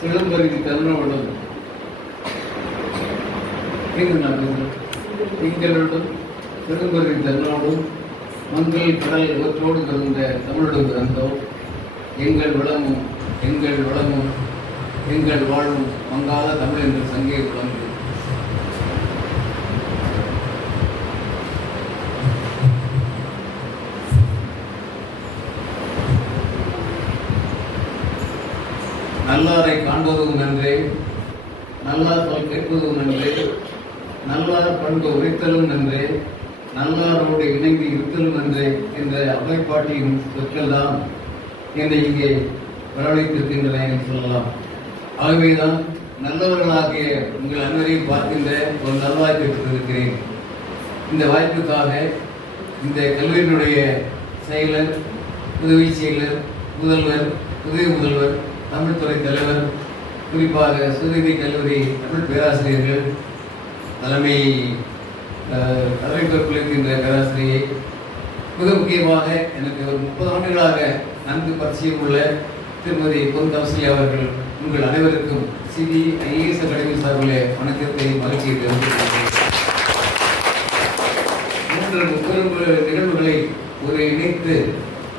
சிதம்பரிக்கு தன்னோடும் திங்களோடும் சிதம்பரி தன்னோடும் மங்கள் கடல் இவற்றோடு கலந்த தமிழோடு பிறந்தோம். எங்கள் வளமும் எங்கள் வாழும் மங்காத தமிழ் என்ற சங்கே விளங்கு. நல்லாரை காண்பதும் நன்றே, நல்லார் சொல் கேட்பதும் நன்றே, நல்லார் பண்பு உரைத்தலும் நன்றே, நல்லாரோடு இணங்கி இருத்தலும் நன்றே என்ற அவைப்பாட்டியின் சொற்கள் தான் என்னை இங்கே வரவழைத்திருக்கின்றன என்று சொல்லலாம். ஆகவேதான் நல்லவர்களாகிய உங்கள் அனைவரையும் பார்க்கின்ற ஒரு நல்வாய்ப்பை பெற்றிருக்கிறேன். இந்த வாய்ப்புக்காக இந்த கல்லூரியினுடைய செயலர், உதவி செயலர், முதல்வர், உதவி முதல்வர், தமிழ்துறை தலைவர், குறிப்பாக சுதேவி கல்லூரி தமிழ் பேராசிரியர்கள், தலைமை பொறுப்பிருக்கின்ற பேராசிரியை, மிக முக்கியமாக எனக்கு ஒரு 30 ஆண்டுகளாக நன்கு பரிச்சயம் உள்ள திருமதி பொன் கௌசல்யா அவர்கள் உங்கள் அனைவருக்கும் CBIS அகாடமி சார்பில் வணக்கத்தை மகிழ்ச்சியை தெரிவித்துள்ளேன். 3 முப்பெரும் நிகழ்வுகளை ஒரு இணைத்து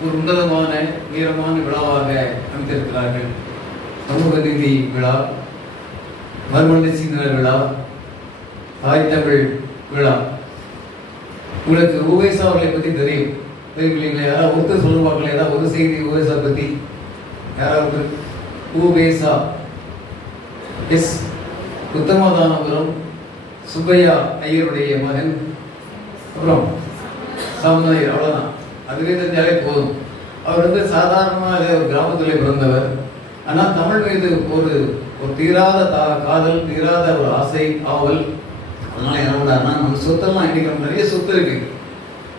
ஒரு உன்னதமான வீரமான விழாவாக அமைத்திருக்கிறார்கள். சமூக நீதி விழா, மறுமலர்ச்சியினர் விழா, தாய்த்தமிழ் விழா. உங்களுக்கு உவேசா அவர்களை பற்றி தெரியும் இல்லைங்களா? யாராவது ஒருத்தர் சொல்லுவாங்களே, ஏதாவது ஒரு செய்தி உவேசா பற்றி யாராவது? உவேசா எஸ் உத்தமதானபுரம் சுப்பையா ஐயருடைய மகன். அப்புறம் சாமநாதர், அவ்வளோதான். அதுவே தெரிஞ்சாலே போதும். அவர் சாதாரணமாக ஒரு கிராமத்தில் பிறந்தவர். ஆனால் தமிழ் மீது ஒரு தீராத காதல், தீராத ஒரு ஆசை, ஆவல். அதனால என்ன பண்ணாருன்னா, நம்ம சொத்தெல்லாம் இன்னைக்கு நிறைய சொத்து இருக்கு,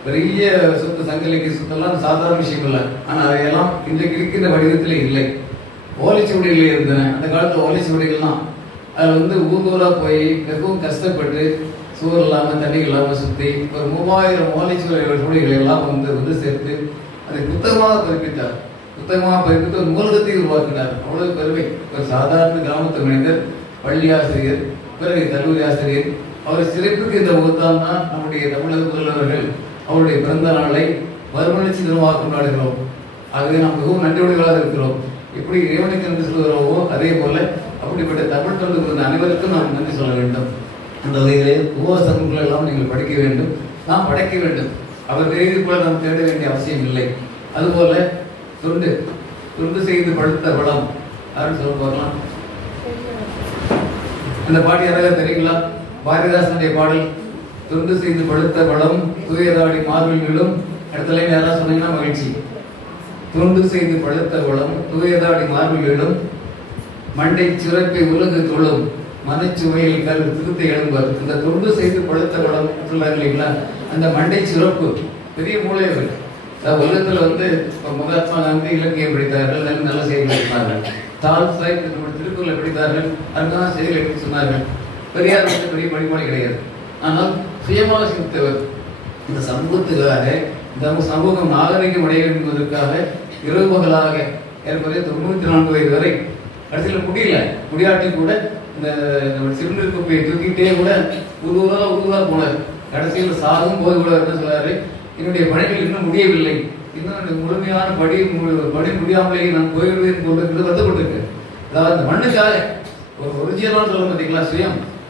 பெரிய சொத்து, சங்கலிக்கு சொத்தெல்லாம் சாதாரண விஷயம் இல்லை. ஆனால் அதையெல்லாம் இன்றைக்கு இருக்கின்ற வடிவத்திலே இல்லை. ஓலைச்சுவடிகளே இருந்தன. அந்த காலத்தில் ஓலைச்சுவடிகள்லாம் அதில் ஊர்தூரா போய் மிகவும் கஷ்டப்பட்டு சூர் இல்லாமல் தண்ணி இல்லாமல் சுற்றி ஒரு 3000 ஓலைச்சுவடிகள் எல்லாம் சேர்த்து அதை புத்தகமாக பதிப்பித்தார். புத்தகமாக பதிப்பித்து ஒரு நூலகத்தை உருவாக்கினார். அவ்வளவு பெருமை. ஒரு சாதாரண கிராமத்து மனிதர், பள்ளி ஆசிரியர், பிறகு கல்லூரி ஆசிரியர். அவர் சிறப்புக்கு இந்த முகத்தான் தான் நம்முடைய தமிழக முதல்வர்கள் அவருடைய பிறந்த நாளை மறுமலர்ச்சி தினமாக கொண்டாடுகிறோம். ஆகவே நாம் மிகவும் நன்றியுடையவர்களாக இருக்கிறோம். எப்படி இறைவனுக்கு நன்றி சொல்கிறோமோ அதே போல அப்படிப்பட்ட தமிழ் தொண்டு புரிந்த அனைவருக்கும் நாம் நன்றி சொல்ல வேண்டும். அந்த வகையிலே உபவாசங்கள் எல்லாம் நீங்கள் படிக்க வேண்டும், நாம் படைக்க வேண்டும். அவர் தெரிந்து கூட நாம் தேட வேண்டிய அவசியம் இல்லை. அதுபோல தொண்டு செய்து படுத்த படம் யாரும் சொல்ல போகலாம். அந்த பாட்டு யாராவது தெரியுங்களா? பாரதிதாசனுடைய பாடல். தொண்டு செய்து படுத்த படம் துயராடி மார்பில்களும். இடத்துல யாராவது சொன்னீங்கன்னா மகிழ்ச்சி. தொண்டு செய்து படுத்த படம் துயராடி மார்பில்களும், மண்டை சிறப்பை உலகு தொழும் மனச்சுவையில் கல் திருத்தி எழும்பர். இந்த தொண்டு செய்து படுத்த படம் சொல்றாங்க இல்லைங்களா? அந்த மண்டை சிறப்பு பெரிய மூளையவர். உலகத்தில் மகாத்மா காந்தி இலக்கியம் படித்தார்கள், நல்ல செய்திகள் சொன்னார்கள். தால்ஸ்டாய் திருக்குறளை படித்தார்கள், அருமையான செய்திகள் எடுத்து சொன்னார்கள். பெரியார் பெரிய படிப்பாளி கிடையாது, ஆனால் சுயமாக சிந்தித்தவர். இந்த சமூகத்துக்காக, இந்த சமூகம் நாகரிகம் அடைய வேண்டும் என்பதற்காக இரவு பகலாக ஏற்பதை 94 வயது வரை கடைசியில் முடியாட்டி கூட இந்த சிறுநீர் குப்பையை தூக்கிட்டே கூட உருவா போனார். கடைசியில் சாகும் போது கூட என்ன சொல்றாரு, என்னுடைய பணிகள் இன்னும் முடியவில்லை, இன்னும் முழுமையான படி முடியாமலேயே நான் போய்விடுவேன் போட்டு வருத்தப்பட்டிருக்கு. அதாவது அந்த மண்ணுக்காக ஒரு ஒரிஜினலான சொல்ல பார்த்தீங்களா,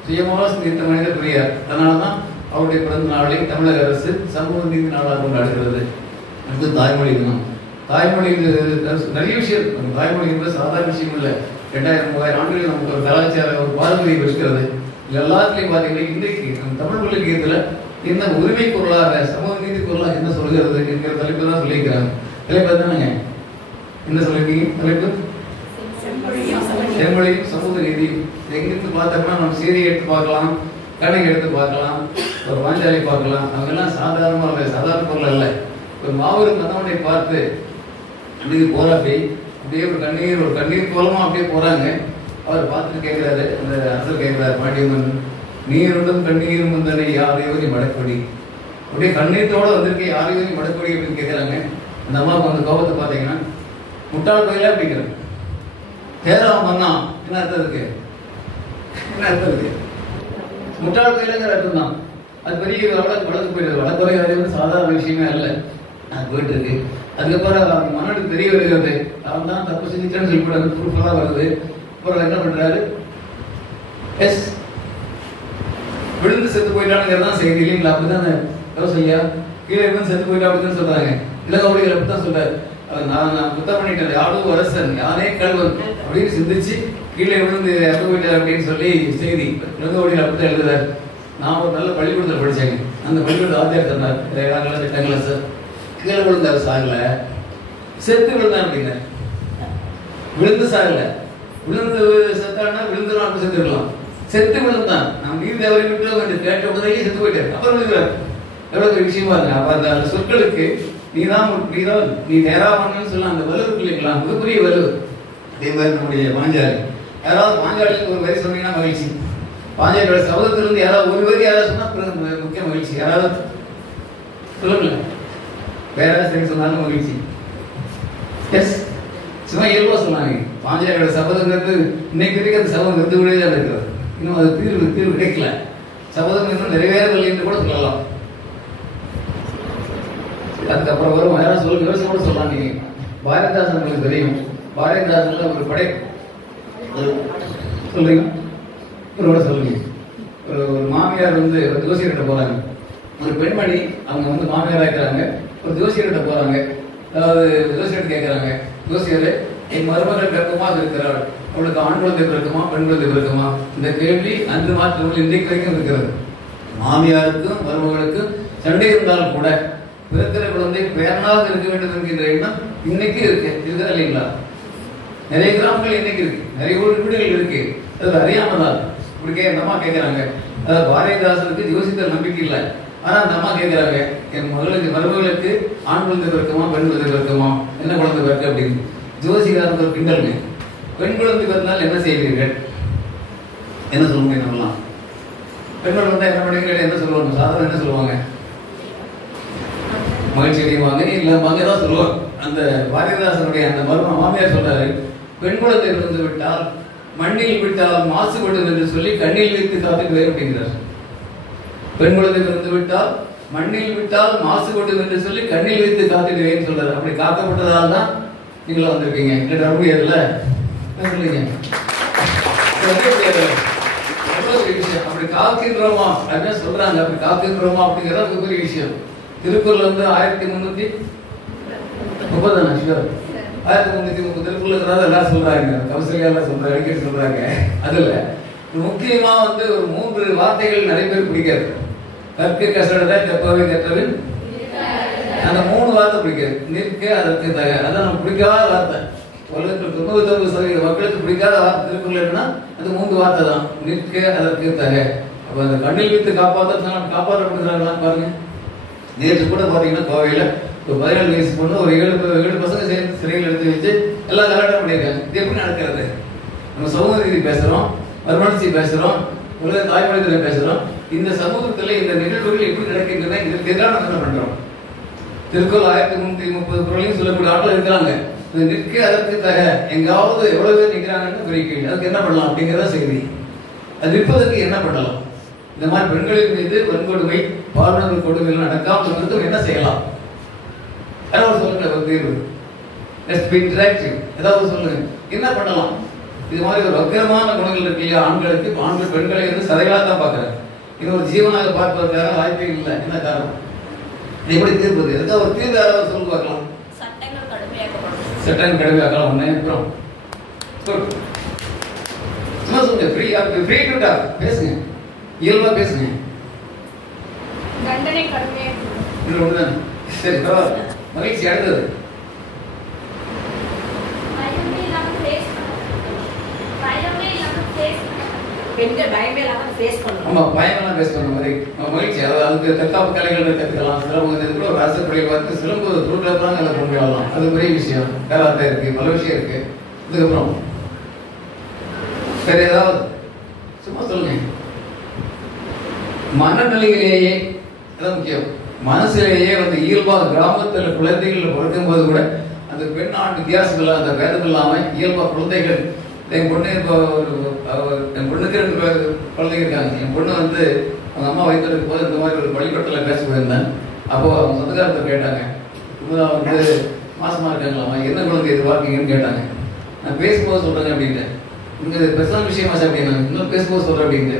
சுயமாக சிந்தித்த மனிதர் பெரியார். அதனாலதான் அவருடைய பிறந்த நாளை தமிழக அரசு சமூக நீதி நாளாக கொண்டாடுகிறது. அடுத்து தாய்மொழி தினம். தாய்மொழி நிறைய விஷயம். தாய்மொழி என்பது சாதாரண விஷயம் இல்லை. 2000-3000 ஆண்டுகள் நமக்கு ஒரு கலாச்சார ஒரு பாரம்பரியம் இருக்கிறது. எல்லாத்துலையும் பார்த்தீங்கன்னா இன்றைக்கு நம்ம தமிழ் இலக்கியத்தில் என்ன உரிமை பொருளாக, சமூக நீதி பொருளாக என்ன சொல்கிறது என்கிற தலைப்பு தான் சொல்லியிருக்கிறாங்க. தலைப்பு தானேங்க, என்ன சொல்லியிருக்கீங்க? தலைப்பு செம்மொழியும் சமூக நீதி. எங்கிருந்து பார்த்தோம்னா நம்ம செய்தியை எடுத்து பார்க்கலாம், கணக்கு எடுத்து பார்க்கலாம், ஒரு பாஞ்சாலி பார்க்கலாம். அவங்கெல்லாம் சாதாரண பொருள் அல்ல. ஒரு மாபெரும் கணவனை பார்த்து அன்றைக்கு போறாப்படி அப்படியே ஒரு கண்ணீர் கோலமா அப்படியே போறாங்க. அவர் பார்த்துட்டு கேட்கிறாரு, அந்த அரசர் கேட்கிறாரு, பாண்டியம்மன் நீருடன் கண்ணீரும் வந்தனை யாரையோ நீ மடக்கொடி. அப்படியே கண்ணீரத்தோட வந்திருக்கே யாரையோ நீ மடக்கொடி அப்படின்னு கேட்கிறாங்க. அந்த அம்மாவுக்கு அந்த கோபத்தை பார்த்தீங்கன்னா முட்டாள் கோயிலா அப்படிங்கிறாங்க. கேரளா மன்னா என்ன அர்த்தம் இருக்கு? என்ன அர்த்தம் இருக்கு? முட்டாள் பயிலுங்கிற அர்த்தம் தான். அது பெரிய வழக்கு போயிடுது. வழக்குறை வந்து சாதாரண விஷயமே அல்ல. அது போயிட்டு இருக்கு. அதுக்கப்புறம் மனோடு தெரிய வருகிறது, அவன் தான் தப்பு செஞ்சுட்டேன்னு சொல்லிவிட்டு ப்ரூஃபெல்லாம் வருது. அப்புறம் என்ன பண்றாரு? எஸ், விழுந்து செத்து போயிட்டானுங்கிறது தான் செய்தி இல்லைங்களா? அப்படிதான் யோசியா கீழே இருந்து செத்து போயிட்டா அப்படின்னு சொல்றாங்க. இளங்கோவடிகள் அப்படித்தான் சொல்றாரு. நான் குத்தம் பண்ணிட்டேன், யாரும் அரசன் யானே கல்வன் அப்படின்னு சிந்திச்சு கீழே விழுந்து இறந்து போயிட்டார் அப்படின்னு சொல்லி செய்தி இளங்கோவடிகள் அப்படித்தான் எழுதுறாரு. நான் ஒரு நல்ல பள்ளிக்கூடத்தில் படிச்சேங்க. அந்த பள்ளிக்கூட ஆசிரியர் சொன்னார், 7ஆம் கிளாஸ் 8ஆம் கிளாஸ் கீழே விழுந்தார், சாகல, செத்து விழுந்தான் அப்படின்னா. விழுந்து சாகல, விழுந்து செத்தானா விழுந்துடும், அப்படி செத்துருக்கலாம். செத்து விழுந்தான், நாம் நீர் தேவரை விட்டு கேட்ட உதவி செத்து போயிட்டார், அப்புறம் விழுகிறார். எவ்வளவு பெரிய விஷயமா இருக்கு. அப்ப அந்த சொற்களுக்கு நீ நேரா வாங்கன்னு சொல்ல அந்த வலுவுக்கு இல்லைங்களா, மிகப்பெரிய வலு. அதே மாதிரி நம்முடைய பாஞ்சாலி, யாராவது பாஞ்சாலிக்கு ஒரு வரி சொன்னீங்கன்னா மகிழ்ச்சி. பாஞ்சாலியோட சபதத்திலிருந்து யாராவது ஒரு வரி யாராவது சொன்னா முக்கிய மகிழ்ச்சி. யாராவது சொல்லுங்க, வேற சரி சொன்னாலும் மகிழ்ச்சி. எஸ், சும்மா இயல்பா சொன்னாங்க. பாஞ்சாலியோட சபதங்கிறது இன்னைக்கு வரைக்கும் அந்த சபதம் இருந்து விடவே தான் இருக்கிறது. இன்னும் அது தீர்வு கிடைக்கல. சபதம் இன்னும் நிறைவேறவில்லை என்று கூட சொல்லலாம். அதுக்கப்புறம் வரும் யாராவது சொல்லுங்க, யோசனை கூட சொல்லலாம். நீங்க பாரதிதாசன் உங்களுக்கு தெரியும். பாரதிதாசன்ல ஒரு படை சொல்றீங்க, ஒரு சொல்லுங்க. ஒரு மாமியார் வந்து ஒரு ஜோசியர்கிட்ட போறாங்க. ஒரு பெண்மணி அவங்க மாமியார் ஆகிறாங்க. ஒரு ஜோசியர்கிட்ட போறாங்க. அதாவது ஜோசியர் கேட்கிறாங்க, ஜோசியர் என் மருமகள் கர்ப்பமாக இருக்கிறாள், அவளுக்கு ஆண் குழந்தை பிறக்குமா பெண் குழந்தை பிறக்குமா? இந்த கேள்வி அன்று மாற்றம் இன்றைக்கு வரைக்கும் இருக்கிறது. மாமியாருக்கும் மருமகளுக்கும் சண்டை இருந்தாலும் கூட பிறக்கிற குழந்தை பேரனாக இருக்க வேண்டும் என்கின்ற எண்ணம் இன்னைக்கு இருக்கு. இருக்குதா இல்லைங்களா? நிறைய கிராமங்கள் இன்னைக்கு இருக்கு, நிறைய வீடுகள் இருக்கு. அது அறியாம தான். இப்படி அந்த அம்மா கேட்கிறாங்க. அதாவது பாரதிதாசனுக்கு ஜோசியத்தில் நம்பிக்கை இல்லை. ஆனா அந்த அம்மா கேட்கிறாங்க, என் மருமகளுக்கு ஆண் குழந்தை பிறக்குமா பெண் குழந்தை பிறக்குமா, என்ன குழந்தை பிறக்கு அப்படின்னு. ஜோசிகாரங்க ஒரு கிண்டலுங்க. பெண் குழந்தை பிறந்தால் என்ன செய்வீர்கள்? என்ன சொல்ல முடியும்? நம்மலாம் பெண் குழந்தை என்ன பண்ணுவீங்க? என்ன சொல்லுவாங்க? சாதாரண என்ன சொல்லுவாங்க? மகிழ்ச்சி அடைவாங்க, இல்ல தான் சொல்லுவாங்க. அந்த பாரதிதாசனுடைய அந்த மாமியார் சொல்றாரு, பெண் குழந்தை இருந்து விட்டால் மண்ணில் விட்டால் மாசுபடும் என்று சொல்லி கண்ணில் வைத்து காத்துக்குவேன் அப்படிங்கிறார். பெண் குழந்தை இருந்து விட்டால் மண்ணில் விட்டால் மாசுபடும் என்று சொல்லி கண்ணில் வைத்து காத்துக்குவேன்னு சொல்றாரு. அப்படி காக்கப்பட்டதால் தான் நீங்களும் வந்திருக்கீங்க. நம்ப முடியாதுல்ல, சொல்லுங்க. விஷயம் அப்படி காக்கின்றோமா அப்படின்னு சொல்றாங்க. அப்படி காக்கின்றோமா அப்படிங்கிறத பெரிய விஷயம். திருக்குறள் வந்து 1330 1330 திருக்குறள் இருக்கிறதா எல்லாரும் சொல்றாங்க. கௌசல்யா எல்லாம் சொல்றாங்க, அடிக்கடி சொல்றாங்க. அதுல முக்கியமா வந்து ஒரு 3 வார்த்தைகள் நிறைய பேர் பிடிக்காது. கற்க கசடத கற்பவை கற்றவின், அந்த 3 வார்த்தை பிடிக்காது. நிற்க அதற்கு தக, அதான் நமக்கு பிடிக்காத வார்த்தை. உலகத்தில் 99% மக்களுக்கு பிடிக்காத வார்த்தை திருக்குறள்னா அது 3 வார்த்தை தான். நிற்க அதற்கு தக. அப்ப அந்த கண்ணில் வைத்து காப்பாற்றப்படுகிறாங்களா பாருங்க. நேற்று கூட பாத்தீங்கன்னா கோவையில ஒரு 17 வயசு பொண்ணு ஒரு 7 பசங்க சேர்ந்து சிறையில் எடுத்து வச்சு எல்லாம் கலாட்டம் பண்ணியிருக்காங்க. இது எப்படி நடக்கிறது? நம்ம சமூக நீதி பேசுறோம், மறுமலர்ச்சி பேசுறோம், உலக தாய்மொழி பேசுறோம். இந்த சமூகத்துல இந்த நிகழ்வுகள் எப்படி நடக்கின்றன? இதற்கு எதிராக நம்ம என்ன பண்றோம்? திருக்குறள் 1330 குறளையும் சொல்லக்கூடிய ஆட்கள் இருக்கிறாங்க. நிற்க அதற்கு தக, எங்காவது எவ்வளவு பேர் நிற்கிறாங்கன்னு பெரிய கேள்வி. அதுக்கு என்ன பண்ணலாம் அப்படிங்கிறத செய்தி. அது நிற்பதற்கு என்ன பண்ணலாம்? இந்த மாதிரி பெண்களின் மீது வன்கொடுமை, பாலினங்கள் கொடுமை நடக்காமல் இருந்தும் என்ன செய்யலாம்? ஏதாவது சொல்லுங்க, ஒரு தீர்வு. ஏதாவது சொல்லுங்க, என்ன பண்ணலாம்? இது மாதிரி ஒரு வக்கரமான குணங்கள் இருக்கு இல்லையா ஆண்களுக்கு? ஆண்கள் பெண்களை வந்து சதைகளாக தான் பார்க்கறாங்க. இது ஒரு ஜீவனாக பார்ப்பதற்காக வாய்ப்பே இல்லை. என்ன காரணம்? எப்படி தீர்ப்பது? எதுக்காக ஒரு தீர்வு யாராவது சொல்லி பார்க்கலாம்? சட்டம் கடுமையாக்கலாம். ஒண்ணு அப்புறம் சும்மா சொல்லுங்க, ஃப்ரீ டு டாக், பேசுங்க, இயல்பா பேசுங்க. தண்டனை கடுமையா இது ஒண்ணுதான். சரி, பரவாயில்ல. மகிழ்ச்சி. அடுத்தது பயமெல்லாம் பேச பண்ண மாதிரி மகிழ்ச்சி. அதாவது அதுக்கு தற்காப்பு கலைகள் கற்றுக்கலாம். சிலம்பு இதுக்குள்ள ஒரு ரசப்படியை பார்த்து சிலம்பு தூண்டலாம் நல்லா கொண்டு வரலாம். அது பெரிய விஷயம். கராத்தே இருக்கு, பல விஷயம் இருக்கு. இதுக்கப்புறம் வேற ஏதாவது சும்மா சொல்லுங்க. மனநிலையிலேயே அதான் முக்கியம். மனசிலேயே வந்து இயல்பாக கிராமத்தில் குழந்தைகள் பிறக்கும் போது கூட அந்த பெண் ஆண் வித்தியாசம் இல்லாத அந்த பேதம் இல்லாம இயல்பா குழந்தைகள் என் பொண்ணு இப்போ என் பொண்ணுக்கு 2 குழந்தைங்க இருக்காங்க. என் பொண்ணு வந்து அவங்க அம்மா வயிற்றுக்கு போது இந்த மாதிரி ஒரு பள்ளிக்கூடத்தில் பேச போயிருந்தேன். அப்போது அவங்க சொந்தக்காரத்தை கேட்டாங்க, குமுதா வந்து மாசமாக இருக்காங்களாம்மா, என்ன குழந்தை எதிர்பார்க்கீங்கன்னு கேட்டாங்க. நான் பேசும்போது சொல்கிறேன் அப்படின்ட்டு, இங்கே பெர்சனல் விஷயமா சார் அப்படின்னா, இன்னும் பேசும்போது சொல்கிறேன் அப்படின்ட்டு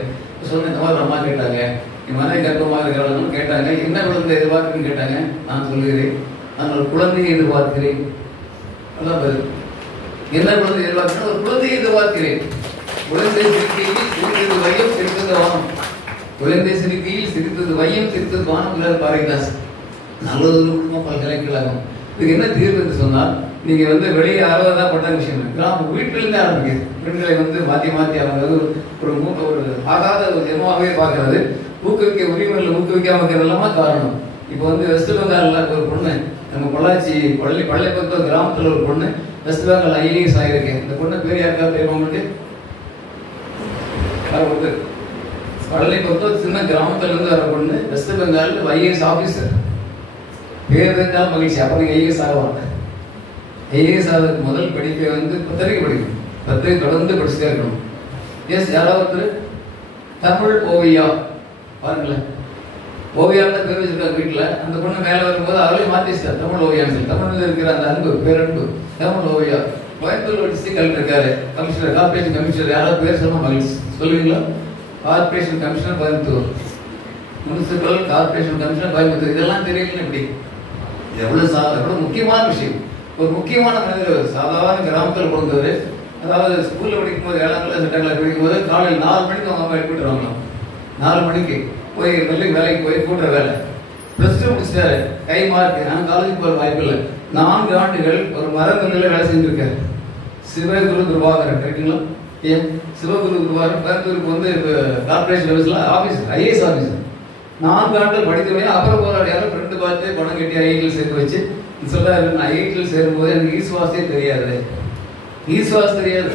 சொன்னேன். இந்த மாதிரி அம்மா கேட்டாங்க, என் மனைவி கர்ப்பமாக இருக்கிறவங்களும் கேட்டாங்க, என்ன குழந்தை எதிர்பார்க்குன்னு கேட்டாங்க. நான் சொல்லுகிறேன், நான் ஒரு குழந்தையை எதிர்பார்க்கிறேன். அதான் பதில். என்ன குழந்தை எதிர்பார்க்கிறேன்? ஒரு குழந்தையை எதிர்பார்க்கிறேன். குழந்தை சிரிக்கையில் சிரித்தது வையம் சிரித்தது வானம். குழந்தை சிரிக்கையில் சிரித்தது வையம் சிரித்தது வானம். பாரதிதாஸ். நல்லது குடும்பம் பல்கலைக்கழகம். இதுக்கு என்ன தீர்வு என்று சொன்னால், நீங்க வந்து வெளியே ஆர்வதான் பட்ட விஷயம் கிராம வீட்டிலிருந்து ஆரம்பிக்குது. பெண்களை வந்து மாற்றி மாற்றி அவங்க ஒரு ஆகாத ஒரு ஜென்மாவே பார்க்கறது, ஊக்குவிக்க உரிமையில் ஊக்குவிக்காம இருக்கிறது எல்லாமே காரணம். இப்போ வந்து வெஸ்ட் பெங்கால்ல ஒரு பொண்ணு, நம்ம பொள்ளாச்சி பள்ளிப்பக்கம் கிராமத்தில் ஒரு பொண்ணு வெஸ்ட் பெங்கால் ஐஏஎஸ் ஆகிருக்கு. இந்த பொண்ணு பேர் யாருக்கா தெரியுமா உங்களுக்கு? பள்ளிப்பக்கம் சின்ன கிராமத்துல இருந்து வர பொண்ணு வெஸ்ட் பெங்கால் ஐஏஎஸ் ஆபீசர். பேர் தெரிஞ்சாலும் மகிழ்ச்சி. அப்ப நீங்க ஐஏஎஸ் ஆகுவாங்க. ஐஏஎஸ் ஆகிறதுக்கு முதல் படிப்பை வந்து 10 வரைக்கும் படிக்கணும். 10 தொடர்ந்து படிச்சுட்டே இருக்கணும். எஸ், யாராவது தமிழ் ஓவியா பாருங்களேன், ஓவியான்னு பேர் வச்சிருக்காங்க வீட்டில். அந்த பொண்ணு மேலே வரும்போது அவளே மாற்றிச்சிட்டார் தமிழ் ஓவியான்னு சொல்லி. தமிழில் இருக்கிற அந்த அன்பு, பேரன்பு, தமிழ் ஓவியா. கோயம்புத்தூர் டிஸ்ட்ரிக்ட் கலெக்டர் இருக்காரு, கமிஷனர், கார்பரேஷன் கமிஷனர். யாராவது பேர் சொல்ல மகிழ்ச்சி சொல்லுவீங்களா? Corporation commissioner Coimbatore, municipal corporation commissioner Coimbatore. இதெல்லாம் தெரியல. இப்படி எவ்வளவு முக்கியமான விஷயம். ஒரு முக்கியமான மனிதர், சாதாரண கிராமத்தில் பிறந்தவர். அதாவது ஸ்கூல்ல படிக்கும்போது 7ஆம் கிளாஸ் 8ஆம் கிளாஸ் படிக்கும்போது காலையில் 4 மணிக்கு அவங்க அம்மா எழுப்பிட்டு வாங்கலாம். 4 மணிக்கு போய் மில்லுக்கு வேலைக்கு போய் கூட்டுற வேலை. +2 முடிச்சிட்டாரு, கை மார்க். ஆனால் காலேஜுக்கு போகிற வாய்ப்பு இல்லை. 4 ஆண்டுகள் ஒரு மரமில்லில் வேலை செஞ்சிருக்காரு. சிவகுரு துர்வாகரன் கிடைக்குங்களா? ஏன் சிவகுரு துர்வாகரன் கோயம்புத்தூருக்கு வந்து கார்பரேஷன் ஆஃபீஸில் ஆஃபீஸர், ஐஏஎஸ் ஆஃபீஸர். 4 ஆண்டுகள் படித்தவங்க. அப்புறம் போராடியாலும் ஃப்ரெண்டு பார்த்து பணம் கட்டி ஐஐடியில் சேர்த்து வச்சு சொல்றாரு, நான் ஐஐடியில் சேரும்போது எனக்கு ஈஸ்வாஸே தெரியாது, ஈஸ்வாஸ் தெரியாது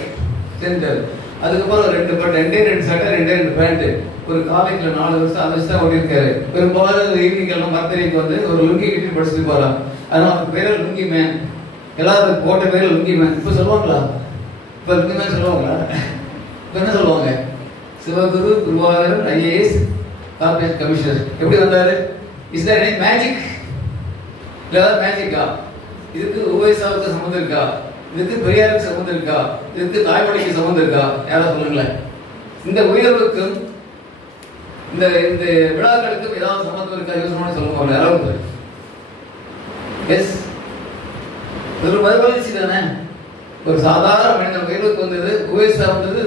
செஞ்சாரு. அதுக்கப்புறம் 2 சட்டை 2 பேண்ட். ஒரு காலேஜில் 4 வருஷம் 5 வருஷம் ஓட்டியிருக்காரு. பெரும்பாலும் ஈவினிங் எல்லாம் மரத்தறிக்கு வந்து ஒரு லுங்கி கட்டி படிச்சுட்டு போறான். அதனால அவருக்கு பேர் லுங்கி மேன். எல்லாரும் போட்ட பேர் லுங்கி மேன். இப்போ சொல்லுவாங்களா? இப்போ லுங்கி மேன் சொல்லுவாங்களா? இப்போ என்ன சொல்லுவாங்க? Sivaguru Durvakaran IAS corporation commissioner. எப்படி வந்தாரு? Is there any magic? இல்ல மேஜிக்கா? இதுக்கு ஓவைசாவுக்கு சம்மந்தம் இருக்கா? இதுக்கு பெரியாருக்கு சம்மந்தம் இருக்கா? இதுக்கு தாய்மொழிக்கு சம்மந்தம் இருக்கா? யாராவது சொல்லுங்களேன். இந்த உயர்வுக்கும் இந்த இந்த விழாக்களுக்கும் ஏதாவது சம்மந்தம் இருக்கா? யோசனை சொல்லுவாங்க யாராவது. எஸ், ஒரு மறுமலர்ச்சி தானே. ஒரு சாதாரண மனிதன் உயர்வுக்கு வந்தது, ஓவைசா வந்தது,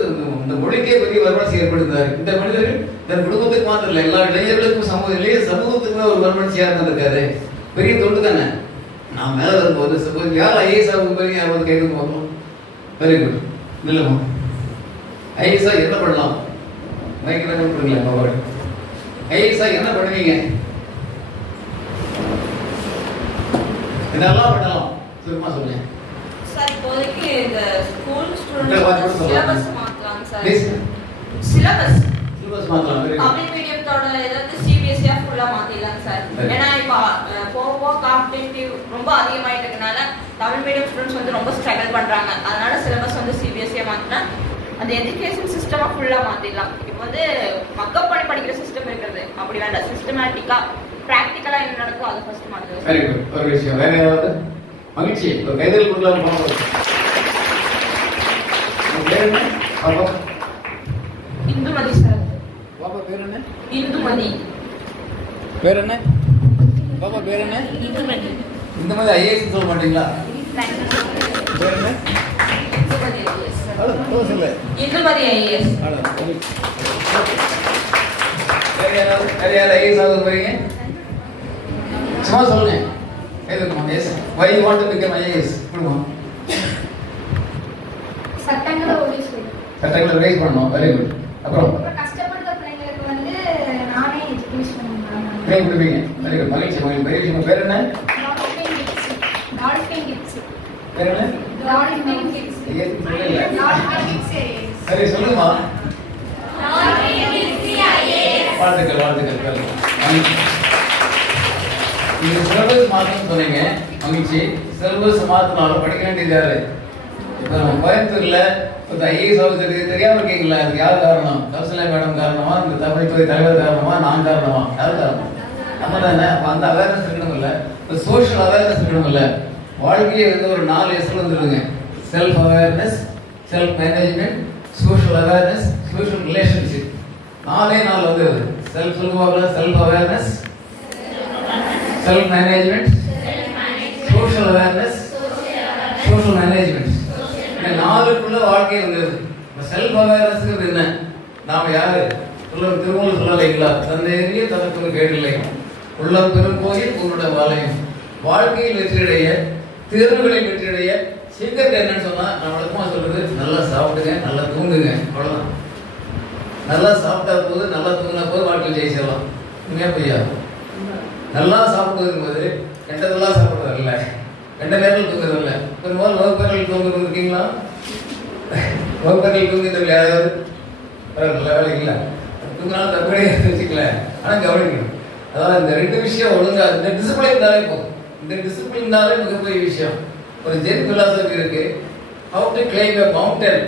இந்த மொழிக்கே பெரிய மறுமலர்ச்சி ஏற்படுத்தாரு. இந்த மனிதர்கள் தன் குடும்பத்துக்கு மாத்திரம் இல்லை, எல்லா இளைஞர்களுக்கும் சமூகத்துக்குமே ஒரு மறுமலர்ச்சியா இருந்திருக்காரு. பெரிய தொண்டு தானே. நான் மேல வரும்போது யார் ஐஏஎஸ் ஆகும் பெரிய யாராவது கேட்க போகணும். Very good. இல்லைம்மா, ஐஏஎஸ்ஆ என்ன பண்ணலாம்? ஐஏஎஸ்ஆ என்ன பண்ணுவீங்க? என்னெல்லாம் பண்ணலாம் சும்மா சொல்லுங்க சார். இப்போதைக்கு இந்த ஸ்கூல் ஸ்டூடண்ட்ஸ் சிலபஸ் மாத்தலாம் சார். சிலபஸ் மாத்தலாம். தமிழ் மீடியத்தோட ஏதாவது சிபிஎஸ்இ ஃபுல்லா மாத்திடலாம் சார். ஏன்னா இப்போ போக காம்படிட்டிவ் ரொம்ப அதிகமாயிட்டதுனால தமிழ் மீடியம் ஸ்டூடெண்ட்ஸ் வந்து ரொம்ப ஸ்ட்ரகிள் பண்றாங்க. அதனால சிலபஸ் வந்து சிபிஎஸ்இ மாத்தினா அந்த எஜுகேஷன் சிஸ்டமா ஃபுல்லா மாத்திடலாம். இப்போ வந்து மக்கப் பண்ணி படிக்கிற சிஸ்டம் இருக்கிறது அப்படி வேண்டாம். சிஸ்டமேட்டிக்கா பிராக்டிகலா என்ன நடக்கும் அதை ஃபர்ஸ்ட் மாத்தலாம். Very good. ஒரு விஷயம் வேற ஏதாவது மகிழ்ச்சி ஒரு கைதல் கொடுக்கலாம். பேர் என்ன? பாப்பா இந்துமதி சார். பாப்பா பேர் என்ன? இந்துமதி. பேர் என்ன? பாப்பா பேர் என்ன? இந்துமதி. இந்துமதி ஐஏஎஸ் சொல்ல மாட்டீங்களா? பேர் என்ன? இந்துமதி ஐஏஎஸ். சொல்ல இந்துமதி ஐஏஎஸ். வேற யாராவது ஐஏஎஸ் ஆக போறீங்க? சும்மா சொல்லுங்க. Yes, why you want to become IAS? சட்டங்களை ஒழுங்கு செய்யணும். சட்டங்களை ரைஸ் பண்ணணும். Very good. அப்புறம் கஷ்டப்படுற பிள்ளைங்களுக்கு வந்து நானே எஜுகேஷன் ட்ரெயின் கொடுப்பீங்க. Very good. மகிழ்ச்சி. பெரிய விஷயம். பேர் என்ன? Dolphin kids. பேர் என்ன? Dolphin kids. Dolphin kids. சரி சொல்லுமா. Dolphin kids IAS. வாழ்த்துக்கள். இந்த சிலபஸ் மாற்றம்னு சொன்னீங்க. மகிழ்ச்சி. சிலபஸ் மாற்றினாலும் படிக்க வேண்டியது யாரு? இப்போ நம்ம கோயம்புத்தூர்ல ஒரு ஐஏஎஸ் ஆஃபீஸருக்கு தெரியாம இருக்கீங்களா? அதுக்கு யார் காரணம்? கௌசல்யா மேடம் காரணமா, இந்த தமிழ்துறை தலைவர் காரணமா, நான் காரணமா? யார் காரணம்? நம்ம தானே. அப்ப அந்த அவேர்னஸ் இருக்கணும் இல்ல, இப்போ சோஷியல் அவேர்னஸ் இருக்கணும் இல்ல. வாழ்க்கையே வந்து ஒரு 4 எஸ்ல வந்துருங்க. Self awareness, self management, social awareness, social relationship. 4 வந்துருது. செல்ஃப் சொல்லுவாங்க, self awareness, self management, social awareness, social management. இந்த 4க்குள்ள வாழ்க்கை வந்துருது. செல்ஃப் அவேர்னஸ் என்ன? நாம யாரு? திருமூலர் சொல்லலைங்களா? தந்தையே தனக்கு கேடில்லை, உள்ளம் பெரும் கோயில் உன்னோட வாழையும். வாழ்க்கையில் வெற்றியடைய, தேர்வுகளில் வெற்றியடைய சீக்கிரம் என்னன்னு சொன்னா, நான் வழக்கமா சொல்றது, நல்லா சாப்பிடுங்க, நல்லா தூங்குங்க, அவ்வளவுதான். நல்லா சாப்பிட்டா போது, நல்லா தூங்கினா போது வாழ்க்கையில் ஜெயிச்சிடலாம். உண்மையா பையா? நல்லா சாப்பிடுவது கெட்டதெல்லாம் சாப்பிடுறது இல்லை, கெட்ட நேரம் தூங்குறது இல்லை. பெரும்பாலும் வகுப்பறையில் தூங்குறது இருக்கீங்களா? வகுப்பறையில் தூங்குறது யாராவது? நல்ல வேலை இல்லை, தூங்கினாலும் தப்பே வச்சுக்கல. ஆனா கவனிக்கணும். அதாவது இந்த 2 விஷயம் ஒழுங்கா, இந்த டிசிப்ளின் இருந்தாலே போதும். இந்த டிசிப்ளின் தானே மிகப்பெரிய விஷயம். ஒரு ஜென் பிலாசபி இருக்கு, how to claim a mountain.